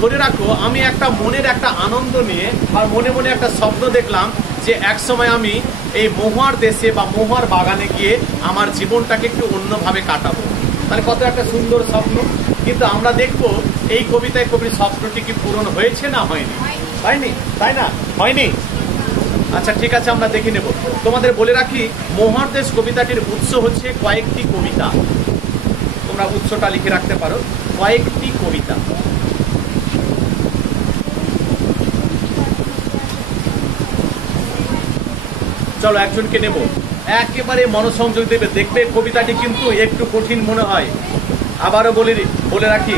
ধরে রাখো, আমি একটা মনের একটা আনন্দ নিয়ে আর মনে একটা স্বপ্ন দেখলাম যে একসময় আমি এই মহুয়ার দেশে বা মহুয়ার বাগানে গিয়ে আমার জীবনটাকে একটু অন্যভাবে কাটাবো। মানে কত একটা সুন্দর স্বপ্ন। কিন্তু আমরা দেখবো এই কবিতায় কবির স্বপ্নটি কি পূরণ হয়েছে না হয়নি? হয়নি, তাই না? হয়নি। আচ্ছা ঠিক আছে, আমরা দেখে নেব। তোমাদের বলে রাখি, মহুয়ার দেশ কবিতাটির উৎস হচ্ছে কয়েকটি কবিতা। তোমরা উৎসটা লিখে রাখতে পারো, কয়েকটি কবিতা। চলো একজনকে নেব, একেবারে মনোসংযোগ দেবে। দেখবে কবিতাটি কিন্তু একটু কঠিন মনে হয়। আবারও বলে রাখি,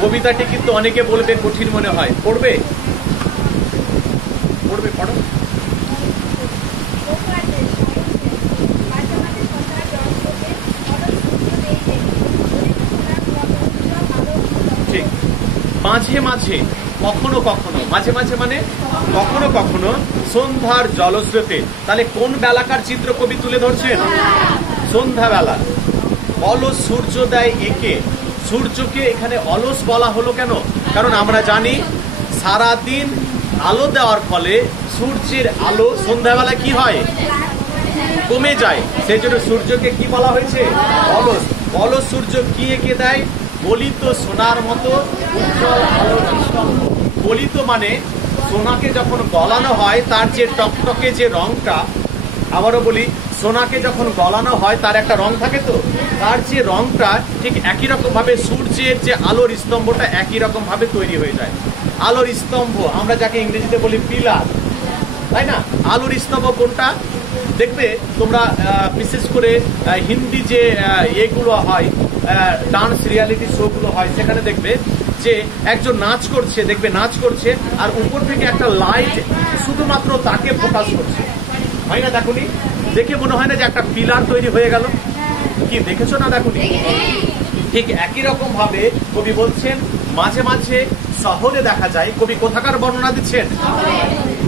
কবিতাটি কিন্তু অনেকে বলবে কঠিন মনে হয়। পড়বে পড়ো। ঠিক, মাঝে মাঝে কখনো মানে কখনো সন্ধ্যার জলস্রোতে। তাহলে কোন বেলাকার চিত্র কবি তুলে ধরছেন? সন্ধ্যাবেলা। অলস সূর্যোদয় একে, সূর্যকে এখানে অলস বলা হলো কেন? কারণ আমরা জানি সারাদিন আলো দেওয়ার ফলে সূর্যের আলো সন্ধ্যাবেলা কি হয়? কমে যায়। সেই জন্য সূর্যকে কি বলা হয়েছে? অলস। অলস সূর্য কি এঁকে দেয়? গলিত সোনার মতো উজ্জ্বল আলোর স্তম্ভ। গলিত মানে সোনাকে যখন গলানো হয় তার যে টকটকে যে রংটা, আবারও বলি, সোনাকে যখন গলানো হয় তার একটা রং থাকে, তো তার যে রংটা ঠিক একই রকম ভাবে সূর্যের যে আলোর স্তম্ভটা একই রকম ভাবে তৈরি হয়ে যায়। আলোর স্তম্ভ আমরা যাকে ইংরেজিতে বলি পিলার, তাই না? আলোর স্তম্ভ কোনটা? দেখবে তোমরা বিশেষ করে হিন্দি যে এগুলো হয়, ডান্স রিয়ালিটি শো গুলো হয়, সেখানে দেখবে যে একজন নাচ করছে আর উপর থেকে একটা লাইট শুধুমাত্র তাকে ফোকাস করছে, হয় না? দেখুনি, দেখে মনে হয় না যে একটা পিলার তৈরি হয়ে গেল? কি দেখেছো না? দেখুনি। ঠিক একই রকম ভাবে কবি বলছেন মাঝে মাঝে শহরে দেখা যায়, কবি কোথাকার বর্ণনা দিচ্ছেন?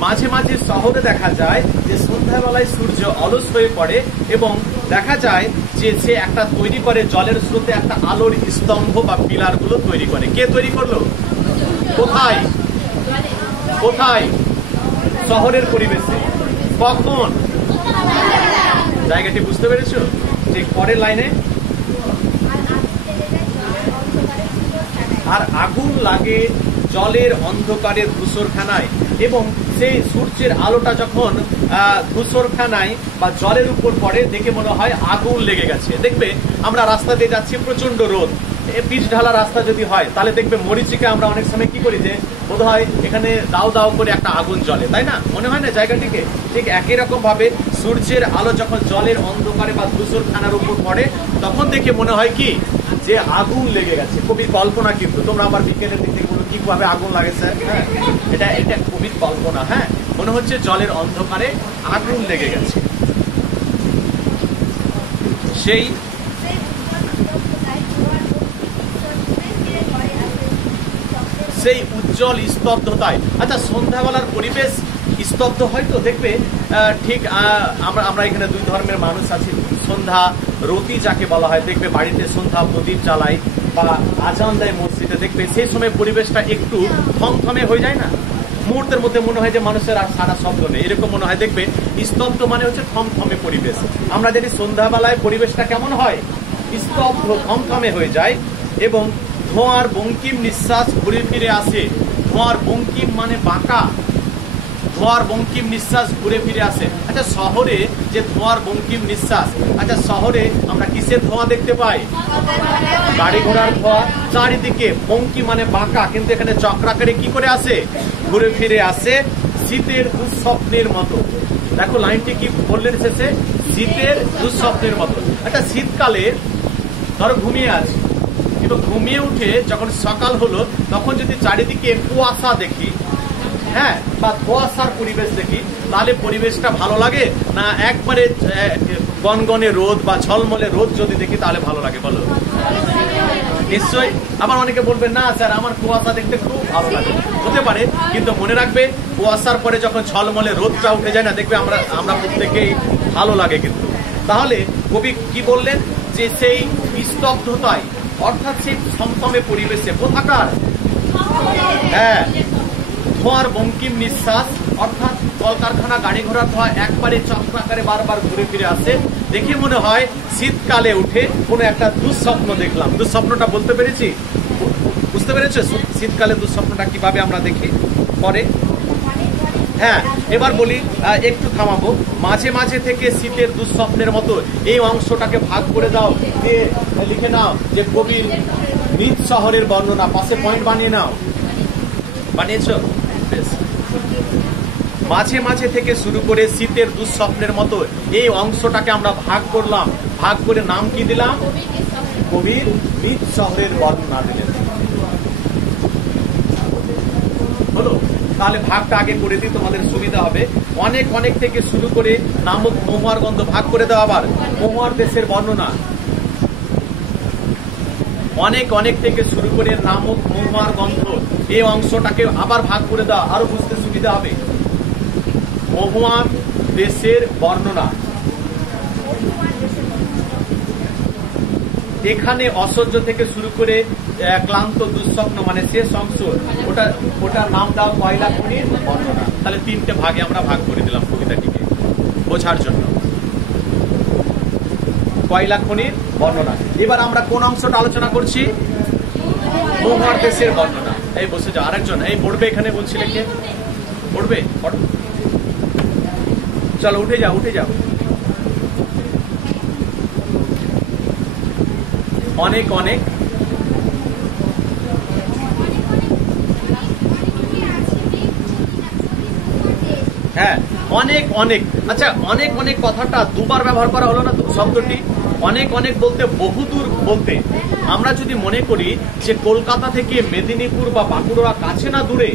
মাঝে মাঝে শহরে দেখা যায় যে সন্ধ্যাবেলায় সূর্য অলস হয়ে পড়ে এবং দেখা যায় যে সে একটা তৈরি করে জলের স্রোতে একটা আলোর স্তম্ভ বা পিলার গুলো তৈরি করে। কে তৈরি করলো? কোথায়? শহরের পরিবেশে। কখন? জায়গাটি বুঝতে পেরেছো? ঠিক পরের লাইনে, আর আগুন লাগে জলের অন্ধকারে ধূসরখানায়, এবং সেই সূর্যের আলোটা যখন ধূসরখানায় বা জলের উপর পড়ে দেখে মনে হয় আগুন লেগে গেছে। দেখবে আমরা রাস্তা দিয়ে যাচ্ছি, প্রচন্ড রোদ, পিচ ঢালা রাস্তা যদি হয় তাহলে দেখবে মরিচিকা আমরা অনেক সময় কি করি যে বোধ হয় এখানে দাও দাও করে একটা আগুন জ্বলে, তাই না? মনে হয় না জায়গাটিকে? ঠিক একই রকম ভাবে সূর্যের আলো যখন জলের অন্ধকারে বা ধূসর খানার উপর পড়ে তখন দেখে মনে হয় কি যে আগুন লেগে গেছে। কবির কল্পনা, কিন্তু তোমরা আবার বিজ্ঞানের দিক থেকে বলো কিভাবে আগুন লাগে স্যার? হ্যাঁ, এটা কবির কল্পনা। হ্যাঁ, মনে হচ্ছে জলের অন্ধকারে আগুন লেগে গেছে। সেই উজ্জ্বল স্তব্ধতায়। আচ্ছা, সন্ধ্যাবেলার পরিবেশ স্তব্ধ হয় তো দেখবে ঠিক আমরা এখানে দুই ধর্মের মানুষ আছি। সন্ধ্যা রতি যাকে বলা হয়, দেখবে বাড়িতে সন্ধ্যা প্রদীপ জ্বালাই বা আজান দেয় মসজিদে, দেখবে সেই সময় পরিবেশটা একটু থমথমে হয়ে যায় না? মুহূর্তের মধ্যে মনে হয় যে মানুষের আর সারা শব্দ নেই, এরকম মনে হয়। দেখবে স্তব্ধ মানে হচ্ছে থমথমে পরিবেশ। আমরা জানি সন্ধ্যাবেলায় পরিবেশটা কেমন হয়? স্তব্ধ, থমথমে হয়ে যায় এবং ধোঁয়ার বঙ্কিম নিঃশ্বাস ঘুরে ফিরে আসে। ধোঁয়ার বঙ্কিম মানে বাঁকা, ধোঁয়ার বঙ্কিম নিঃশ্বাস ঘুরে ফিরে আসে। আচ্ছা, শহরে যে ধোঁয়ার বঙ্কিম নিঃশ্বাস, আচ্ছা শহরে আমরা কিসের ধোঁয়া দেখতে পাই? গাড়ি ঘোড়ার ধোঁয়া। চারিদিকে বঙ্কি মানে বাঁকা, কিন্তু এখানে চক্রাকারে কি করে আসে? ঘুরে ফিরে আসে শীতের দুঃস্বপ্নের মতো। দেখো লাইনটি কি বললেন শেষে? শীতের দুঃস্বপ্নের মতো। আচ্ছা, শীতকালে ধরো ঘুমিয়ে আছে, কিন্তু ঘুমিয়ে উঠে যখন সকাল হলো তখন যদি চারিদিকে কুয়াশা দেখি, হ্যাঁ, বা কুয়াশার পরিবেশ দেখি, তাহলে পরিবেশটা ভালো লাগে না একবারে গনগনে রোদ বা ঝলমলে রোদ যদি দেখি তাহলে ভালো লাগে? বলো। নিশ্চয়ই। আবার অনেকে বলবে না স্যার আমার কুয়াশা দেখতে খুব ভালো লাগে, হতে পারে, কিন্তু মনে রাখবে কুয়াশার পরে যখন ঝলমলে রোদটা উঠে যায় না, দেখবে আমরা প্রত্যেকেই ভালো লাগে। কিন্তু তাহলে কবি কি বললেন যে সেই স্তব্ধতায়, অর্থাৎ সেই থমথমে পরিবেশে কোথাকার? হ্যাঁ, ধোঁয়ার বঙ্কিম নিঃশ্বাস, অর্থাৎ কলকারখানা গাড়ি ঘোড়ার ধোঁয়া একবারে চক্রাকারে বারবার ঘুরে ফিরে আসে। দেখে মনে হয় শীতকালে উঠে কোনো একটা দুঃস্বপ্ন দেখলাম। দুঃস্বপ্নটা বলতে পেরেছি? বুঝতে পেরেছো শীতকালে দুঃস্বপ্নটা কিভাবে আমরা দেখি পরে? হ্যাঁ, এবার বলি, একটু থামাবো। মাঝে মাঝে থেকে শীতের দুঃস্বপ্নের মতো এই অংশটাকে ভাগ করে দাও, দিয়ে লিখে নাও যে কবির নিজ শহরের বর্ণনা। পাশে পয়েন্ট বানিয়ে নাও। বানিয়েছ? মাঝে মাঝে থেকে শুরু করে শীতের দুঃস্বপ্নের মতো এই অংশটাকে আমরা ভাগ করলাম। ভাগ করে নাম কি দিলাম? কবির নিজ শহরের বর্ণনা দিলেন। হলো? তাহলে ভাগটা আগে করে দিই, তোমাদের সুবিধা হবে। অনেক অনেক থেকে শুরু করে নামক মহুয়ার গন্ধ ভাগ করে দেওয়া। আবার মহুয়ার দেশের বর্ণনা। অনেক অনেক থেকে শুরু করে নামক মহুয়ার গন্ধ, এই অংশটাকে আবার ভাগ করে দেওয়া, আরো বুঝতে সুবিধা হবে। মহুয়ার দেশের বর্ণনা। এখানে অসহ্য থেকে শুরু করে ক্লান্ত দুঃস্বপ্ন মানে শেষ অংশ, ওটার নাম দাও কয়লা খনির বর্ণনা। তাহলে তিনটে ভাগে আমরা ভাগ করে দিলাম কবিতাটিকে বোঝার জন্য। কয়লা খনির বর্ণনা। এবার আমরা কোন অংশটা আলোচনা করছি? মহুয়ার দেশের বর্ণনা। এই বসে যাও। আরেকজন এই পড়বে, এখানে বলছিলে কে পড়বে? চলো উঠে যাও, উঠে যাও। অনেক অনেক হ্যাঁ, অনেক অনেক। আচ্ছা, অনেক অনেক কথাটা দুবার ব্যবহার করা হলো না তো শব্দটি? অনেক অনেক বলতে বহুদূর বলতে। আমরা যদি মনে করি যে কলকাতা থেকে মেদিনীপুর বা বাঁকুড়া কাছে না দূরে?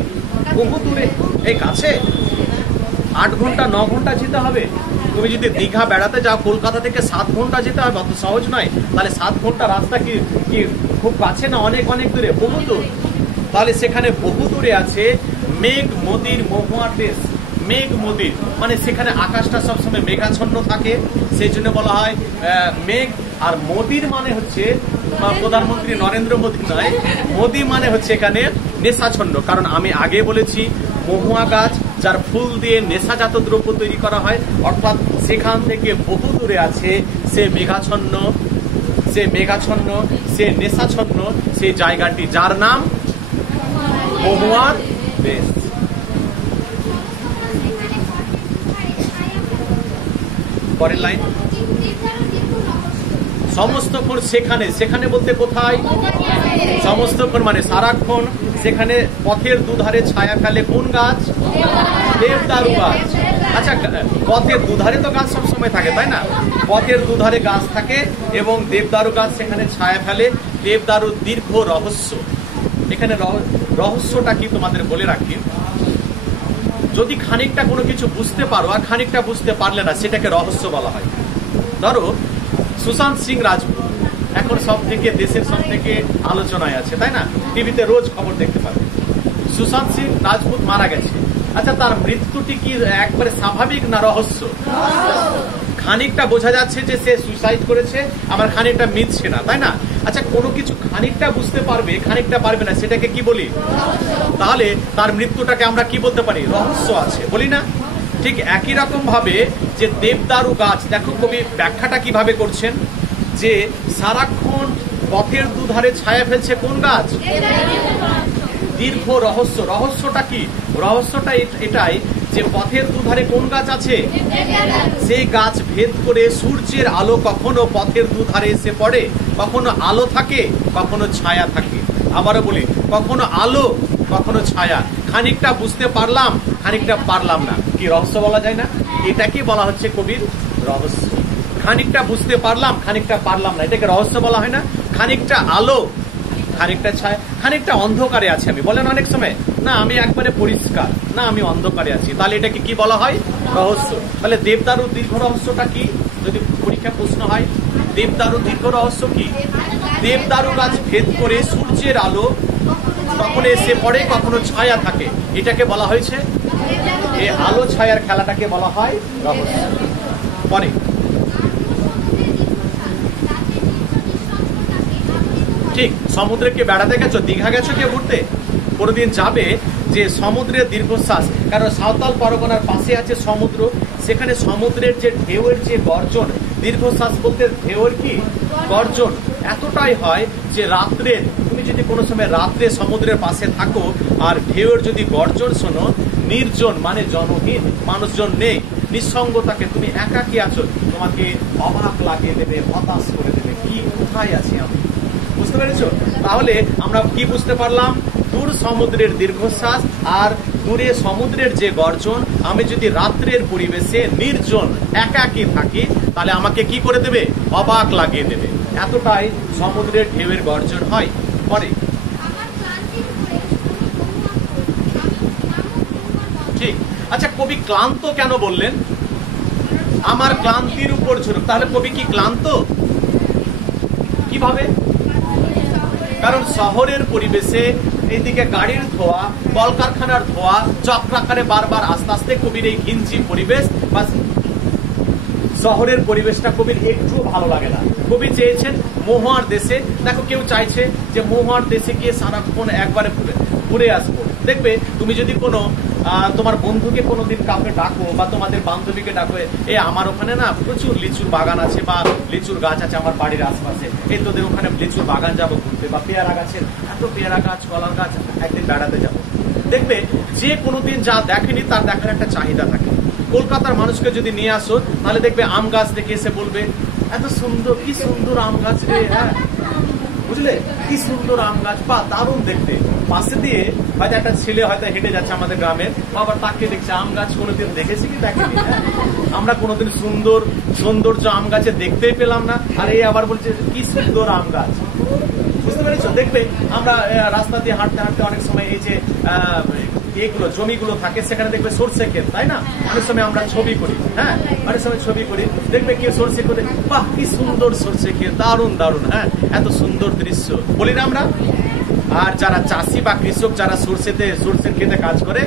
বহু দূরে। এই কাছে 8 ঘন্টা 9 ঘন্টা যেতে হবে। তুমি যদি দীঘা বেড়াতে যাও কলকাতা থেকে 7 ঘন্টা যেতে হবে, অত সহজ নয়। তাহলে 7 ঘন্টা রাস্তা কি খুব কাছে না অনেক অনেক দূরে? বহু দূর। তাহলে সেখানে বহু দূরে আছে মেঘ মদির মহুয়ার দেশ। মেঘ মদির মানে সেখানে আকাশটা সবসময় মেঘাচ্ছন্ন থাকে, সেই জন্য বলা হয় মেঘ। আর মদির মানে হচ্ছে প্রধানমন্ত্রী নরেন্দ্র মোদী নয়, মোদী মানে হচ্ছে এখানে নেশাচ্ছন্ন। কারণ আমি আগে বলেছি মহুয়া গাছ যার ফুল দিয়ে নেশাজাত দ্রব্য তৈরি করা হয়, অর্থাৎ সেখান থেকে বহু দূরে আছে সে মেঘাচ্ছন্ন, সে নেশাচ্ছন্ন সেই জায়গাটি, যার নাম মহুয়ার দেশ। পরের লাইন, সমস্তক্ষণ সেখানে, সেখানে বলতে কোথায়? সমস্তক্ষণ মানে সারাক্ষণ সেখানে পথের দুধারে ছায়া ফেলে কোন গাছ? দেবদারু গাছ। আচ্ছা, পথের দুধারে তো গাছ সবসময় থাকে, তাই না? পথের দুধারে গাছ থাকে এবং দেবদারু গাছ সেখানে ছায়া ফেলে। দেবদারুর দীর্ঘ রহস্য, এখানে রহস্যটা কি তোমাদের বলে রাখি। যদি খানিকটা কোনো কিছু বুঝতে পারো আর খানিকটা বুঝতে পারলে না, সেটাকে রহস্য বলা হয়। ধরো সুশান্ত সিং রাজপুত এখন সব থেকে দেশের সব থেকে আলোচনায় আছে, তাই না? টিভিতে রোজ খবর দেখতে পাবে। সুশান্ত সিং রাজপুত মারা গেছে। আচ্ছা, তার মৃত্যুটি কি একবারে স্বাভাবিক না রহস্য? খানিকটা বোঝা যাচ্ছে যে সে সুইসাইড করেছে, আবার খানিকটা মিথ্যে না, তাই না? আচ্ছা, কোনো কিছু খানিকটা বুঝতে পারবে, খানিকটা পারবে না, সেটাকে কি বলি? তাহলে তার মৃত্যুটাকে আমরা কি বলতে পারি? রহস্য আছে, বলি না? ঠিক একই রকম ভাবে যে দেবদারু গাছ, দেখো কবি ব্যাখ্যাটা কিভাবে করছেন, যে সারাক্ষণ পথের দুধারে ছায়া ফেলছে কোন গাছ? দীর্ঘ রহস্য। রহস্যটা কি? রহস্যটা এটাই যে পথের দুধারে কোন গাছ আছে? সেই গাছ ভেদ করে সূর্যের আলো কখনো পথের দুধারে এসে পড়ে, কখনো আলো থাকে, কখনো ছায়া থাকে। আবারও বলি, কখনো আলো, কখনো ছায়া। খানিকটা বুঝতে পারলাম, খানিকটা পারলাম না, কি রহস্য বলা যায় না? এটাকে বলা হচ্ছে কবির রহস্য। খানিকটা বুঝতে পারলাম, খানিকটা পারলাম না, এটাকে রহস্য বলা হয় না? খানিকটা আলো, খানিকটা ছায়া, খানিকটা অন্ধকারে আছে আমি, বলেন অনেক সময়, না আমি একবারে পরিষ্কার, না আমি অন্ধকারে আছি, তাহলে এটাকে কি বলা হয়? রহস্য। তাহলে দেবদারুর দীর্ঘ রহস্যটা কি? যদি পরীক্ষা প্রশ্ন হয়, দেবদারুর দীর্ঘ রহস্য কি? দেবদারু গাছ ভেদ করে সূর্যের আলো কখনো এসে পড়ে, কখনো ছায়া থাকে, এটাকে বলা হয়েছে, এই আলো ছায়ার খেলাটাকে বলা হয় রহস্য। পরে ঠিক সমুদ্রে কে বেড়াতে গেছো? দীঘা গেছো কে ঘুরতে? কোনোদিন যাবে যে সমুদ্রের দীর্ঘশ্বাস, কারণ সাঁওতাল পরগনার পাশে আছে সমুদ্র, সেখানে সমুদ্রের যে ঢেউয়ের যে গর্জন, দীর্ঘশ্বাস বলতে ঢেউয়ের কি গর্জন এতটাই হয় যে রাত্রে, তুমি যদি কোনো সময় রাত্রে সমুদ্রের পাশে থাকো আর ঢেউয়ের যদি গর্জন শোনো, নির্জন মানে জনহীন, মানুষজন নেই, নিঃসঙ্গতাকে, তুমি একাকী আছো, তোমাকে অবাক লাগিয়ে দেবে, হতাশ করে দেবে, কি কোথায় আছি আমি, বুঝতে পেরেছো? তাহলে আমরা কি বুঝতে পারলাম? দূর সমুদ্রের দীর্ঘশ্বাস আর দূরে সমুদ্রের যে গর্জন, আমি যদি রাত্রের পরিবেশে নির্জন একাকী থাকি, তাহলে আমাকে কি করে দেবে? অবাক লাগিয়ে দেবে, এতটাই সমুদ্রের ঢেউয়ের গর্জন হয়। পরে ঠিক, আচ্ছা, কবি ক্লান্ত কেন বললেন? আমার ক্লান্তির উপর ঝরুক, তাহলে কবি কি ক্লান্ত? কিভাবে? কারণ শহরের পরিবেশে এইদিকে গাড়ির ধোয়া, কলকারখানার ধোয়া, চক্রাকারে বারবার আস্তে আস্তে কবির এই ঘিঞ্জি পরিবেশ বা শহরের পরিবেশটা কবির একটু ভালো লাগে না। কবি চেয়েছেন মহুয়ার দেশে, দেখো কেউ চাইছে যে মহুয়ার দেশে গিয়ে সারাক্ষণ একবারে ঘুরে আসবো। দেখবে তুমি যদি কোনো তোমার বন্ধুকে কোনোদিন কাউকে ডাকো বা তোমাদের বান্ধবীকে ডাকো, এ আমার ওখানে না প্রচুর লিচুর বাগান আছে বা লিচুর গাছ আছে আমার বাড়ির আশপাশে, এই তোদের ওখানে লিচুর বাগান যাবো ঘুরতে, বা পেয়ারা গাছের এত পেয়ারা গাছ, কলার গাছ, একদিন বেড়াতে যাবো। দেখবে যে কোনোদিন যা দেখেনি তার দেখার একটা চাহিদা থাকে। কলকাতার মানুষকে যদি নিয়ে আসো, তাহলে দেখবে আম গাছ দেখে এসে বলবে, এত সুন্দর, কি সুন্দর আম গাছ রে, হ্যাঁ বুঝলে, কি সুন্দর আম গাছ, বা দারুণ দেখতে। পাশে দিয়ে হয়তো একটা ছেলে হয়তো হেঁটে যাচ্ছে আমাদের গ্রামের, আবার তাকে দেখছে, আম গাছ কোনোদিন দেখেছি কি দেখেনি, আমরা কোনোদিন সৌন্দর্য আম গাছে দেখতেই পেলাম না, আর এই আবার বলছে কি সুন্দর আম গাছ, বুঝতে পেরেছো? দেখবে আমরা রাস্তা দিয়ে হাঁটতে হাঁটতে অনেক সময় এই যে এইগুলো জমিগুলো থাকে, সেখানে দেখবে সরষে ক্ষেত, তাই না? অনেক সময় আমরা ছবি করি, হ্যাঁ অনেক সময় ছবি করি, দেখবে কেউ সরষে করে, বাহ কি সুন্দর সরষে ক্ষেত, দারুণ দারুণ, হ্যাঁ এত সুন্দর দৃশ্য, বলি না আমরা? আর যারা চাষি বা কৃষক, যারা সরষের ক্ষেতে কাজ করে,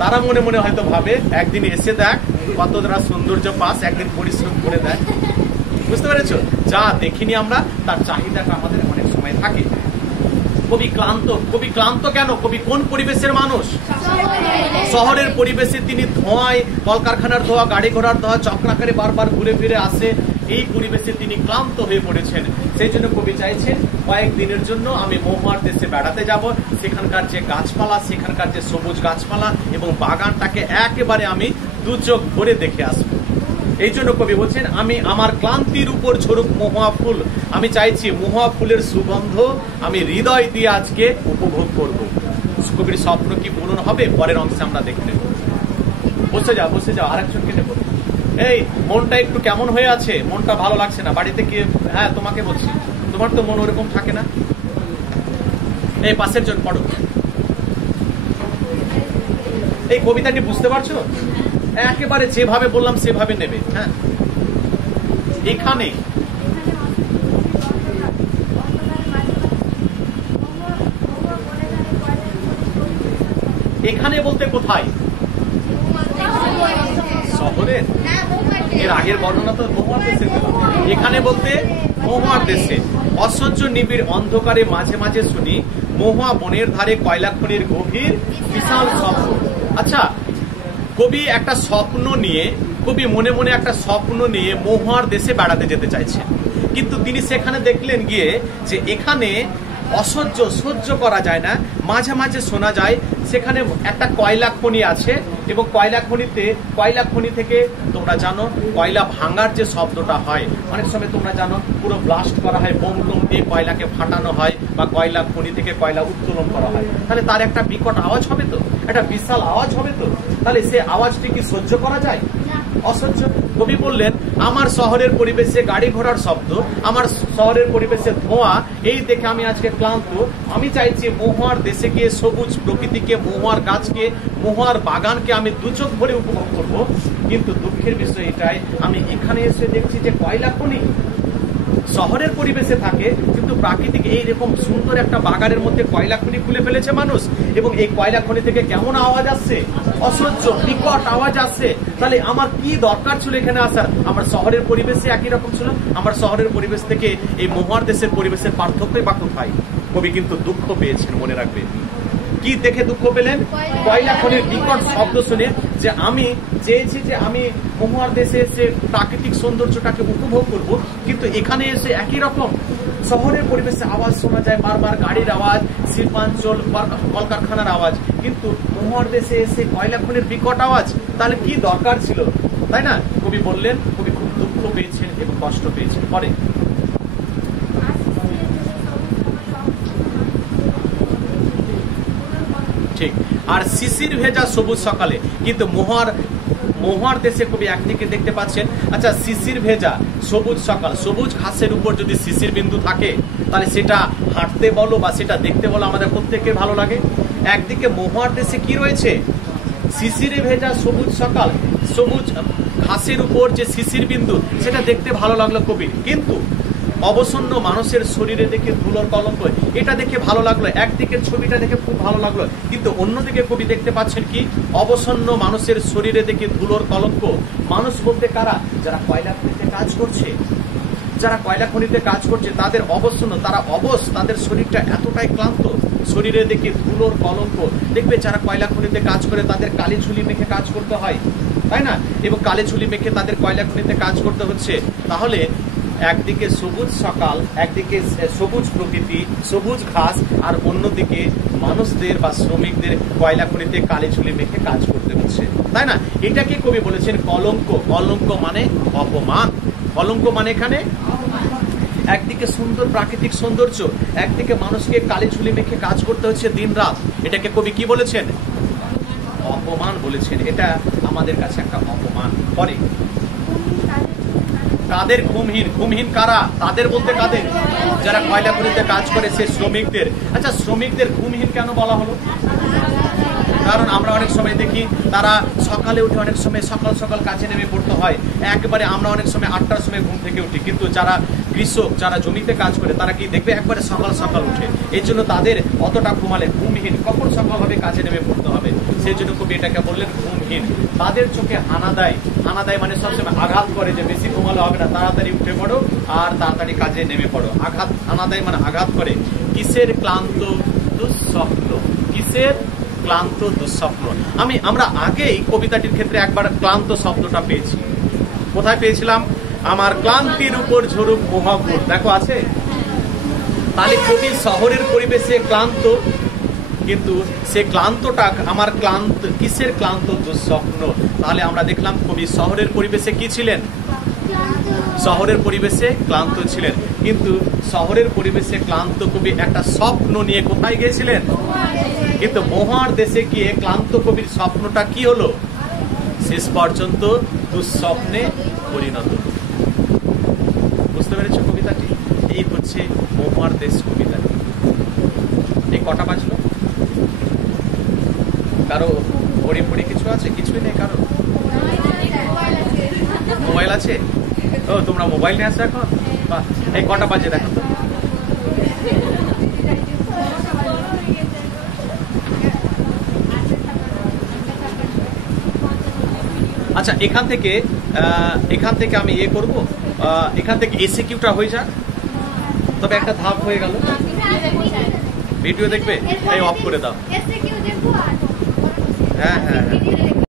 তারা মনে মনে হয়তো ভাবে একদিন এসে দেখ কত তারা সৌন্দর্য পাস, একদিন পরিশ্রম করে দেয়, বুঝতে পেরেছো? যা দেখিনি আমরা, তার চাহিদাটা আমাদের অনেক সময় থাকে। কবি ক্লান্ত। কবি ক্লান্ত কেন? কবি কোন পরিবেশের মানুষ? শহরের পরিবেশে তিনি ধোঁয়ায়, কলকারখানার ধোঁয়া, গাড়ি ঘোড়ার ধোঁয়া, চক্রাকারে বারবার ঘুরে ফিরে আসে, এই পরিবেশে তিনি ক্লান্ত হয়ে পড়েছেন। সেই জন্য কবি চাইছেন কয়েকদিনের জন্য আমি মহুয়ার দেশে বেড়াতে যাব, সেখানকার যে গাছপালা, সেখানকার যে সবুজ গাছপালা এবং বাগানটাকে একেবারে আমি দু চোখ ভরে দেখে আসবো। এই জন্য কবি বলছেন, আমি আমার ক্লান্তির উপর ঝরুক মহুয়া ফুল, আমি চাইছি মহুয়া ফুলের সুগন্ধ আমি হৃদয় দিয়ে আজকে উপভোগ করব। কবির স্বপ্ন কি পূরণ হবে? পরের অংশে আমরা দেখে নেব। বসে যাও, আরেকজনকে নেব। এই মনটা একটু কেমন হয়ে আছে, মনটা ভালো লাগছে না বাড়িতে কি? হ্যাঁ, তোমাকে বলছি, তোমার তো মন ওরকম থাকে না। এই পাশের জন পড়ো। এই কবিতাটি বুঝতে পারছো? একেবারে যেভাবে বললাম সেভাবে নেবে। হ্যাঁ, এখানে এখানে বলতে কোথায়? শহরের? এর আগের বর্ণনা তো মহুয়ার দেশে। এখানে বলতে মহুয়ার দেশে। অসহ্য নিবিড় অন্ধকারে মাঝে মাঝে শুনি মহুয়া বনের ধারে কয়লা খনির গভীর বিশাল স্বপ্ন। আচ্ছা, কবি একটা স্বপ্ন নিয়ে, কবি মনে মনে একটা স্বপ্ন নিয়ে মহুয়ার দেশে বেড়াতে যেতে চাইছে, কিন্তু তিনি সেখানে দেখলেন গিয়ে যে এখানে সহ্য করা যায় না। মাঝে মাঝে শোনা যায় সেখানে একটা কয়লা খনি আছে, এবং কয়লা খনি থেকে তোমরা জানো কয়লা ভাঙার যে শব্দটা হয়, অনেক সময় তোমরা জানো পুরো ব্লাস্ট করা হয়, বোম দিয়ে কয়লাকে ফাটানো হয়, বা কয়লা খনি থেকে কয়লা উত্তোলন করা হয়। তাহলে তার একটা বিকট আওয়াজ হবে তো, একটা বিশাল আওয়াজ হবে তো। তাহলে সে আওয়াজটি কি সহ্য করা যায়? অসহ্য। কবি বললেন, আমার শহরের পরিবেশে গাড়ি ঘোড়ার শব্দ, আমার শহরের পরিবেশে ধোঁয়া, এই দেখে আমি আজকে ক্লান্ত। আমি চাইছি মহুয়ার দেশে গিয়ে সবুজ প্রকৃতিকে, মহুয়ার গাছকে, মহুয়ার বাগানকে আমি দু চোখ ভরে উপভোগ করব। কিন্তু দুঃখের বিষয় এটাই, আমি এখানে এসে দেখছি যে কয়লা খনি। শহরের পরিবেশে থাকে, কিন্তু প্রাকৃতিক এইরকম সুন্দর একটা বাগানের মধ্যে কয়লা খনি খুলে ফেলেছে মানুষ, এবং এই কয়লা খনি থেকে কেমন আওয়াজ আসছে? অসহ্য বিকট আওয়াজ আসছে। তাহলে আমার কি দরকার ছিল এখানে আসার? আমার শহরের পরিবেশে একই রকম ছিল। আমার শহরের পরিবেশ থেকে এই মহুয়ার দেশের পরিবেশের পার্থক্যই বা কোথায়? কবি কিন্তু দুঃখ পেয়েছেন, মনে রাখবে। কি দেখে দুঃখ পেলেন? কয়লা খনির বিকট শব্দ শুনে, যে আমি চেয়েছি যে আমি মহুয়ার দেশে এসে প্রাকৃতিক সৌন্দর্যটাকে উপভোগ করব, কিন্তু এখানে এসে একই রকম শহরের পরিবেশে আওয়াজ শোনা যায়, বারবার গাড়ির আওয়াজ, শিল্পাঞ্চল, কলকারখানার আওয়াজ, কিন্তু মহুয়ার দেশে এসে কয়লা খনির বিকট আওয়াজ। তাহলে কি দরকার ছিল, তাই না? কবি বললেন, কবি খুব দুঃখ পেয়েছেন এবং কষ্ট পেয়েছেন। পরে ঠিক, আর শিশির ভেজা সবুজ সকালে, কিন্তু মহুয়ার দেশে কবি একদিকে দেখতে পাচ্ছেন, আচ্ছা শিশির ভেজা সবুজ সকাল, সবুজ ঘাসের উপর যদি শিশির বিন্দু থাকে, তাহলে সেটা হাঁটতে বলো বা সেটা দেখতে বলো আমাদের প্রত্যেকের ভালো লাগে। একদিকে মহুয়ার দেশে কি রয়েছে? শিশিরে ভেজা সবুজ সকাল, সবুজ ঘাসের উপর যে শিশির বিন্দু, সেটা দেখতে ভালো লাগলো কবির। কিন্তু অবসন্ন মানুষের শরীরে দেখে ধুলোর কলঙ্ক, এটা দেখে ভালো লাগলো, একদিকের ছবিটা দেখে খুব ভালো লাগলো, কিন্তু অন্যদিকে কবি দেখতে পাচ্ছেন কি? অবসন্ন মানুষের শরীরে দেখে ধুলোর কলঙ্ক। মানুষ বলতে কারা? যারা কয়লা খনিতে কাজ করছে, যারা কয়লা খনিতে কাজ করছে তাদের অবসন্ন, তারা অবশ, তাদের শরীরটা এতটাই ক্লান্ত, শরীরে দেখে ধুলোর কলঙ্ক। দেখবে যারা কয়লা খনিতে কাজ করে তাদের কালি ঝুলি মেখে কাজ করতে হয়, তাই না? এবং কালি ঝুলি মেখে তাদের কয়লা খনিতে কাজ করতে হচ্ছে। তাহলে একদিকে সবুজ সকাল, একদিকে সবুজ প্রকৃতি, সবুজ ঘাস, আর অন্যদিকে মানুষদের বা শ্রমিকদের কয়লা খনিতে কালি ঝুলি মেখে কাজ করতে হচ্ছে, তাই না? এটাকে কবি বলেছেন কলঙ্ক। কলঙ্ক মানে অপমান। কলঙ্ক মানে এখানে একদিকে সুন্দর প্রাকৃতিক সৌন্দর্য, একদিকে মানুষকে কালি ঝুলি মেখে কাজ করতে হচ্ছে দিন রাত। এটাকে কবি কি বলেছেন? অপমান বলেছেন। এটা আমাদের কাছে একটা অপমান। পরে কাদের ঘুমহীন? ঘুমহীন কারা? তাদের বলতে কাদের? যারা কয়লা খনিতে কাজ করে, সে শ্রমিকদের। আচ্ছা, শ্রমিকদের ঘুমহীন কেন বলা হলো? কারণ আমরা অনেক সময় দেখি তারা সকালে উঠে অনেক সময় সকাল সকাল কাজে নেমে পড়তে হয়। একেবারে আমরা অনেক সময় 8টার সময় ঘুম থেকে উঠি, কিন্তু যারা কৃষক, যারা জমিতে কাজ করে, তারা কি দেখবে একবারে সকাল সকাল উঠে। এই জন্য তাদের অতটা ঘুমালে ঘুমহীন, কখন সকাল হবে কাজে নেমে পড়তে হবে, সেই জন্য কবি এটাকে বললেন ঘুমহীন। তাদের চোখে হানা দেয়। হানা দেয় মানে সবসময় আঘাত করে, যে বেশি ঘুমালে হবে না, তাড়াতাড়ি উঠে পড়ো আর তাড়াতাড়ি কাজে নেমে পড়ো। আঘাত, হানা দেয় মানে আঘাত করে। কিসের ক্লান্ত দুঃস্বপ্ন, কিসের ক্লান্ত দুঃস্বপ্ন। আমরা আগেই কবিতাটির ক্ষেত্রে একবার ক্লান্ত শব্দটা পেয়েছি। কোথায় পেয়েছিলাম? আমার ক্লান্তির উপর ঝরুক মহাপুর, দেখো আছে। তাহলে কবি শহরের পরিবেশে ক্লান্ত, কিন্তু সে ক্লান্তটা আমার ক্লান্ত কিসের ক্লান্ত? দুঃস্বপ্ন। তাহলে আমরা দেখলাম কবি শহরের পরিবেশে কি ছিলেন? শহরের পরিবেশে ক্লান্ত ছিলেন, কিন্তু শহরের পরিবেশে ক্লান্ত কবি একটা স্বপ্ন নিয়ে কোথায় গিয়েছিলেন? কিন্তু মহার দেশে গিয়ে ক্লান্ত কবির স্বপ্নটা কি হলো? শেষ পর্যন্ত দুঃস্বপ্নে পরিণত। বুঝতে পেরেছো কবিতাটি? এই হচ্ছে মহার দেশ কবিতাটি। এই কটা বাজলো? কারো ঘড়ি ফড়ি কিছু আছে? কিছুই নেই কারো? মোবাইল আছে? ও, তোমরা মোবাইল নিয়ে আসো এখন? বাহ, এই কটা বাজে দেখো তো। আচ্ছা, এখান থেকে আমি ইয়ে করবো, এখান থেকে এসিকিউটা হয়ে যাক। তবে একটা ধাপ হয়ে গেল। ভিডিও দেখবে? এই অফ করে দাও। হ্যাঁ হ্যাঁ হ্যাঁ।